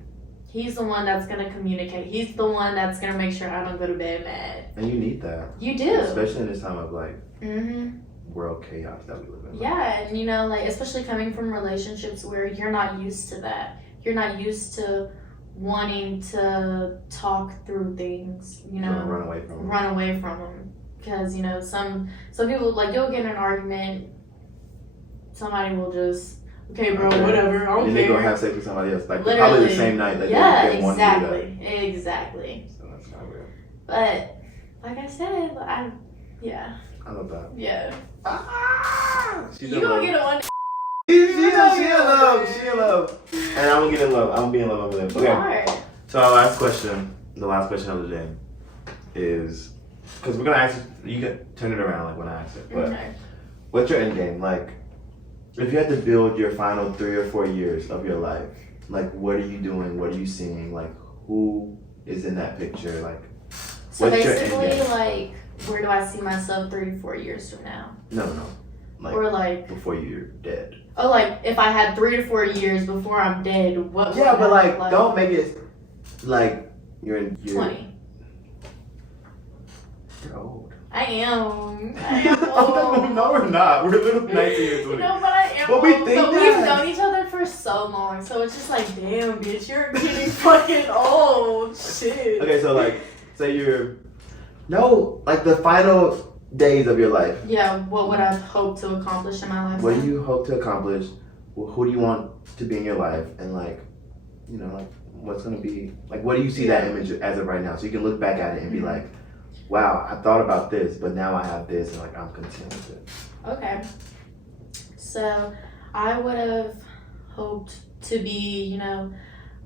he's the one that's gonna communicate. He's the one that's gonna make sure I don't go to bed mad. And you need that. You do. Especially in this time of life. Mhm. world chaos that we live in. Yeah, and you know, like especially coming from relationships where you're not used to that. You're not used to wanting to talk through things, you know, run away from them. Run away from them. Because, you know, some people, like, you'll get in an argument, somebody will just, okay, bro, whatever, I don't and care. they go have sex with somebody else, like, Literally. probably the same night that they want to do that. Exactly. So that's not real. But, like I said, I love that. Yeah. She's You in gonna love. get a one. She in love. And I'm gonna get in love. I'm gonna be in love over there. Okay. Alright. So our last question, the last question of the day is, because we're gonna ask you can turn it around like when I ask it, but Okay. what's your end game? Like, if you had to build your final 3 or 4 years of your life, like, what are you doing? What are you seeing? Like, who is in that picture? Like, So what's your end basically, game? like, where do I see myself 3 to 4 years from now? No. Like, Or like, before you're dead. oh, like, if I had 3 to 4 years before I'm dead, what Yeah, would but I like, look don't make it like you're in. 20. You're old. I am old. No, we're not. We're little 19 or 20. No, but I am But we old. think But that. we've known each other for so long, so it's just like, damn, bitch, you're getting fucking old. Shit. Okay, so like, say you're like the final days of your life. Yeah, what would I hope to accomplish in my life? What do you hope to accomplish? Who do you want to be in your life? And like, you know, like what's gonna be like? What do you see that image as of right now? So you can look back at it and be like, wow, I thought about this, but now I have this, and like I'm content with it. Okay. So I would have hoped to be, you know,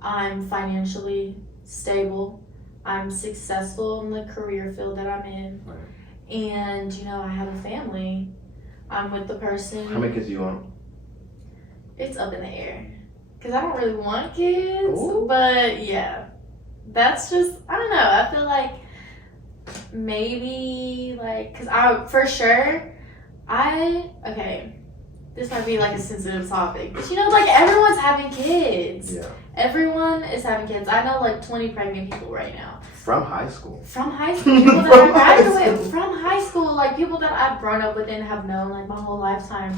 I'm financially stable. I'm successful in the career field that I'm in. Right. And, you know, I have a family. I'm with the person. How many kids do you want? It's up in the air. Because I don't really want kids. Ooh. But, yeah. That's just, I don't know. I feel like maybe, like, because for sure, okay, this might be like a sensitive topic. But, you know, like, everyone's having kids. Yeah. Everyone is having kids. I know, like, 20 pregnant people right now. From high school. From high school, people that I graduated from high school, like people that I've grown up with and have known like my whole lifetime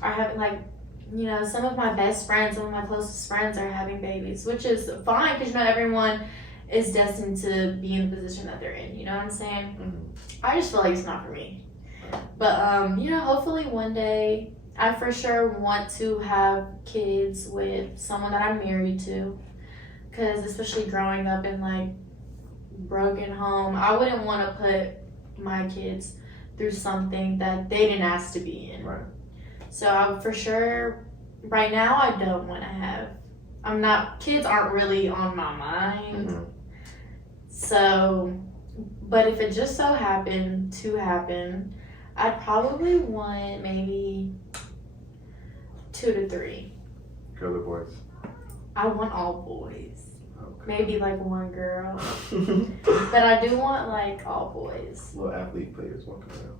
are having like, you know, some of my best friends, some of my closest friends are having babies, which is fine because, you know, everyone is destined to be in the position that they're in, you know what I'm saying? Mm-hmm. I just feel like it's not for me. But, you know, hopefully one day I for sure want to have kids with someone that I'm married to, because especially growing up in like broken home, I wouldn't want to put my kids through something that they didn't ask to be in. Right. So I would for sure, right now I don't want to have, kids aren't really on my mind. Mm-hmm. So, but if it just so happened to happen, I'd probably want maybe 2 to 3. Girl or boys? I want all boys. Okay. Maybe like 1 girl. But I do want like all boys. Little athlete players walking around.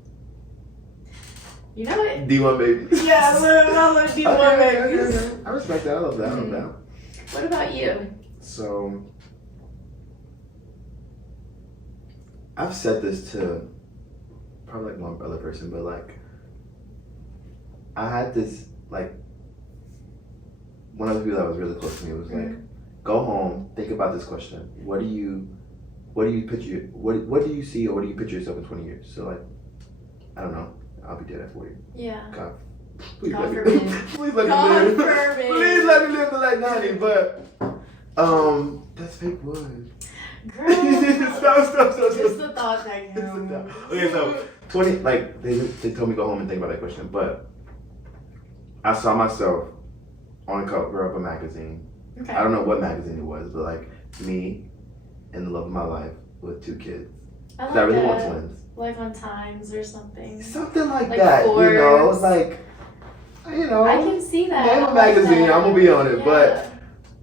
You know what? D1 babies. Yeah, little D1 babies. Okay. I respect that. I love that. I love that. What about you? So, I've said this to probably like one other person, but like, I had this, like, one of the people that was really close to me was like, go home, think about this question. What do you picture, what do you see or what do you picture yourself in 20 years? So like, I don't know, I'll be dead at 40. Yeah. God, please God let me, forbid. please let me God live. forbid. Please let me live to like 90, but, that's fake wood. Girl. Stop. Just the thought that It's a counts. doubt. Okay, so 20, like they told me go home and think about that question, but I saw myself on the cover of a magazine. Okay. I don't know what magazine it was, but like me and the love of my life with 2 kids. I Cause I really want that. twins. Like on Times or something. Something like Like that, you know, Forbes. like, you know. I can see that. Name I a like magazine, that. I'm gonna be on it, Yeah. but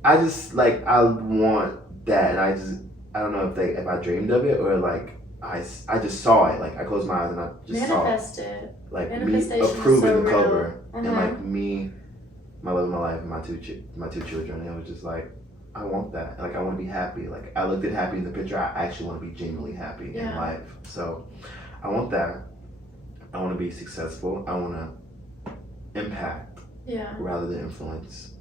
I just like I want that, and I don't know if I dreamed of it or like I just saw it. Like I closed my eyes and I just Manifest saw it. like me Manifestation is approving so the real. cover and Mhm. like me, my love of my life, and my two children. And it was just like I want that. Like I want to be happy. Like I looked at happy in the picture. I actually want to be genuinely happy in Yeah. life. So I want that. I want to be successful. I want to impact rather than influence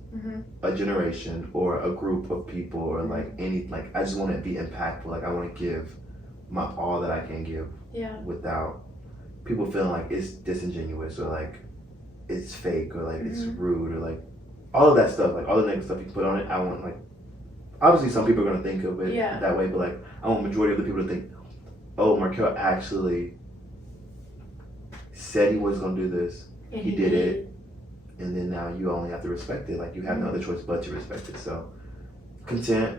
a generation or a group of people or like I just want to be impactful. Like I want to give my all that I can give without people feeling like it's disingenuous or like it's fake or like it's rude or like all of that stuff, like all the negative stuff you put on it. I want like, obviously some people are going to think of it that way, but like I want majority of the people to think, oh, Markel actually said he was going to do this. And he did it. And then now you only have to respect it. Like you have no other choice but to respect it. So content,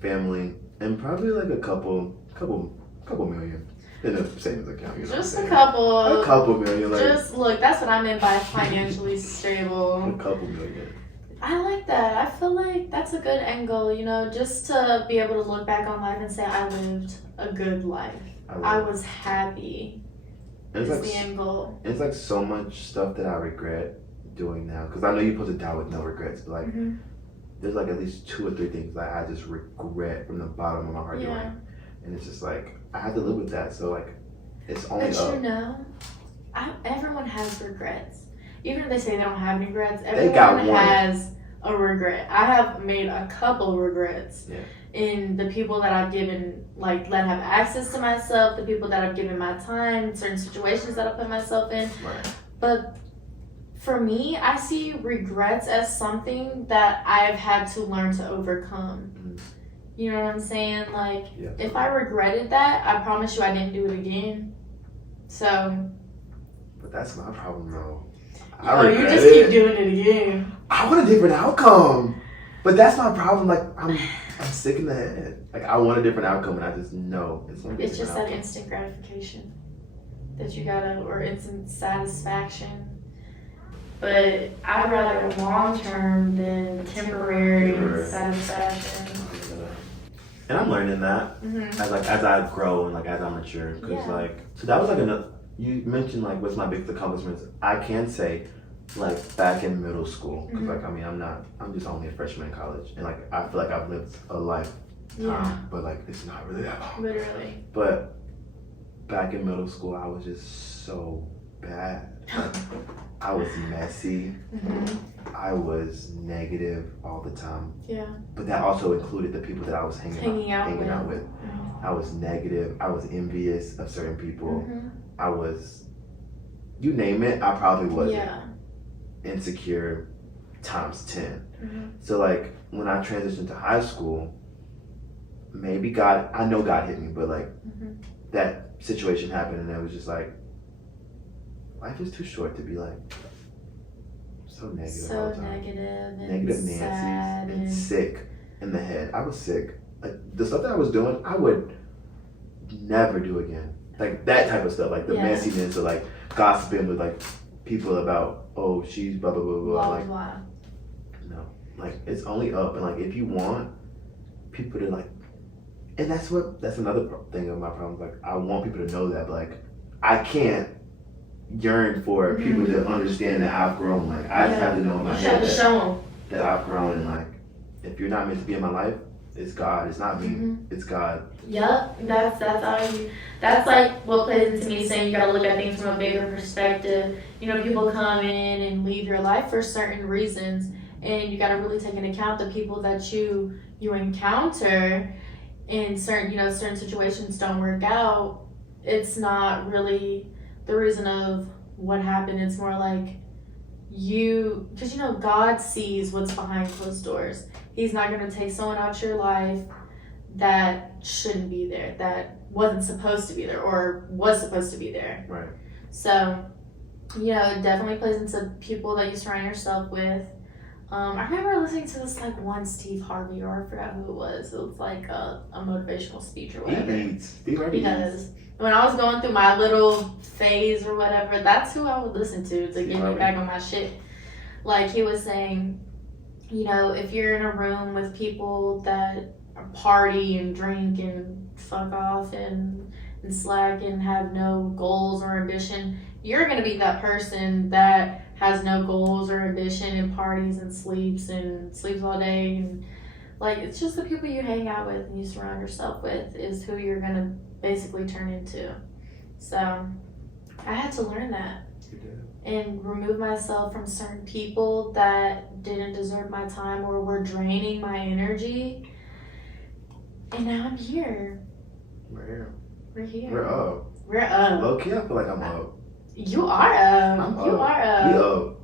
family, and probably like a couple million in a savings account. You know just a couple million. Like, just look, that's what I meant by financially stable. A couple million. I like that. I feel like that's a good end goal, you know, just to be able to look back on life and say I lived a good life. I was happy. It's like the end goal. It's like so much stuff that I regret doing now, because I know you're supposed to die with no regrets, but like there's like at least 2 or 3 things that I just regret from the bottom of my heart doing, and it's just like I have to live with that. So like it's only but you know, everyone has regrets. Even if they say they don't have any regrets, everyone has a regret. I have made a couple regrets in the people that I've given, like that have access to myself, the people that I've given my time, certain situations that I put myself in. Right. But for me, I see regrets as something that I've had to learn to overcome. You know what I'm saying? Like, if I regretted that, I promise you I didn't do it again. So. But that's my problem, though. You just keep doing it again. I want a different outcome. But that's my problem. Like, I'm sick in the head. Like, I want a different outcome, and I just know it's going to be It's just that instant gratification that you gotta, or instant satisfaction. But I'd rather long-term than temporary satisfaction. And I'm learning that as I grow and like as I mature. Because like, so that was like another, you mentioned like what's my biggest accomplishments. I can say like back in middle school, because like, I mean, I'm just only a freshman in college. And like, I feel like I've lived a lifetime, but like, it's not really that long. Literally. But back in middle school, I was just so bad. Like, I was messy. I was negative all the time. Yeah. But that also included the people that I was hanging out with. I was negative. I was envious of certain people. I was, you name it, I probably was insecure times 10. So like when I transitioned to high school, maybe God, I know God hit me, but like that situation happened and it was just like, life is too short to be like so negative all the time. Negative Nancy's and sick in the head. I was sick. Like the stuff that I was doing, I would never do again. Like that type of stuff, like the messiness or like gossiping with like people about, oh, she's blah blah blah blah. Like no, like it's only up. And like if you want people to like, and that's another thing of my problem. Like I want people to know that, but like I can't yearn for people to understand that I've grown. Like I just have to know in my head that I've grown, and like if you're not meant to be in my life, it's God. It's not me. It's God. Yep, that's like what plays into me saying you gotta look at things from a bigger perspective. You know, people come in and leave your life for certain reasons, and you gotta really take into account the people that you encounter in certain situations don't work out. It's not really the reason of what happened. It's more like because God sees what's behind closed doors. He's not going to take someone out your life that shouldn't be there, that wasn't supposed to be there or was supposed to be there. Right. So, it definitely plays into people that you surround yourself with. I remember listening to this like one Steve Harvey, or I forgot who it was. It was like a motivational speech or whatever. Steve Harvey. Because when I was going through my little phase or whatever, that's who I would listen to get me back on my shit. Like he was saying, if you're in a room with people that party and drink and fuck off and slack and have no goals or ambition, you're going to be that person that has no goals or ambition and parties and sleeps all day. And like, it's just the people you hang out with and you surround yourself with is who you're going to basically turn into. So I had to learn that. You did. And remove myself from certain people that didn't deserve my time or were draining my energy. And now I'm here. We're here. We're here. We're up. We're up. Low key, I feel like I'm up. You are up. I'm You up. are up. We up.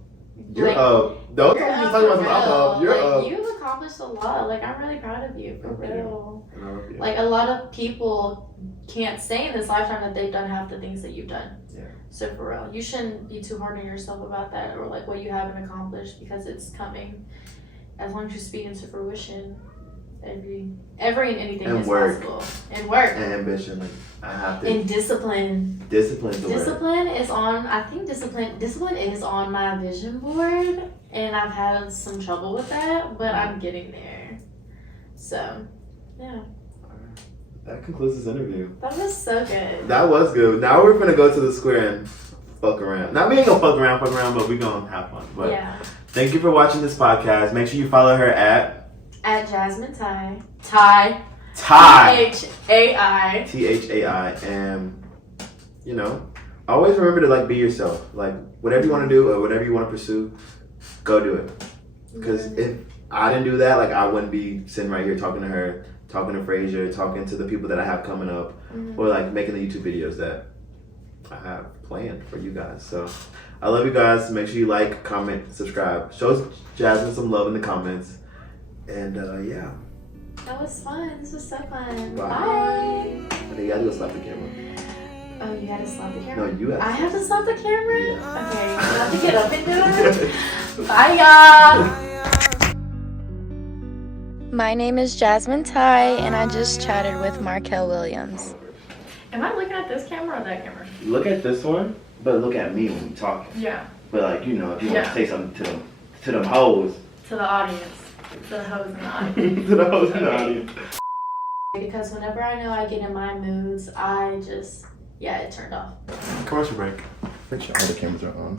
You're Like, up. Don't You're tell me up you're talking for about something. I'm up. You're real. up. Like, you've accomplished a lot. Like, I'm really proud of you, for Thank you. real. I love you. Like, a lot of people can't say in this lifetime that they've done half the things that you've done. Yeah. So, for real, you shouldn't be too hard on yourself about that or, like, what you haven't accomplished because it's coming. As long as you speak into fruition, every and anything And is work. possible. And work. And ambition. Like, I have to. And discipline. Discipline's the word. Discipline is on, I think discipline is on my vision board, and I've had some trouble with that, but I'm getting there. So, yeah. That concludes this interview. That was so good. That was good. Now we're gonna go to the square and fuck around. Not we ain't gonna fuck around, but we're gonna have fun. But Yeah. thank you for watching this podcast. Make sure you follow her at Jasmyn Thai. Thai. Thai. Thai. And you know, always remember to like be yourself. Like whatever you want to do or whatever you want to pursue, go do it. Because if I didn't do that, like I wouldn't be sitting right here talking to her, talking to Frazier, talking to the people that I have coming up, or like making the YouTube videos that I have planned for you guys. So I love you guys. Make sure you like, comment, subscribe. Show Jasmyn some love in the comments. And yeah. That was fun. This was so fun. Bye. Bye. I think you gotta go slap the camera. Oh, you gotta slap the camera? No, you have to. I have to slap the camera? Yeah. Okay, you have to get up and do it. Bye, y'all. My name is Jasmyn Thai, and I just chatted with Markel Williams. Am I looking at this camera or that camera? Look at this one, but look at me when we talking. Yeah. But like, you know, if you want Yeah. to say something to them hoes. To the audience. To the hoes in the audience. To the hoes in the Okay. audience. Because whenever I know I get in my moods, I just, it turned off. Commercial break. Make sure all the cameras are on.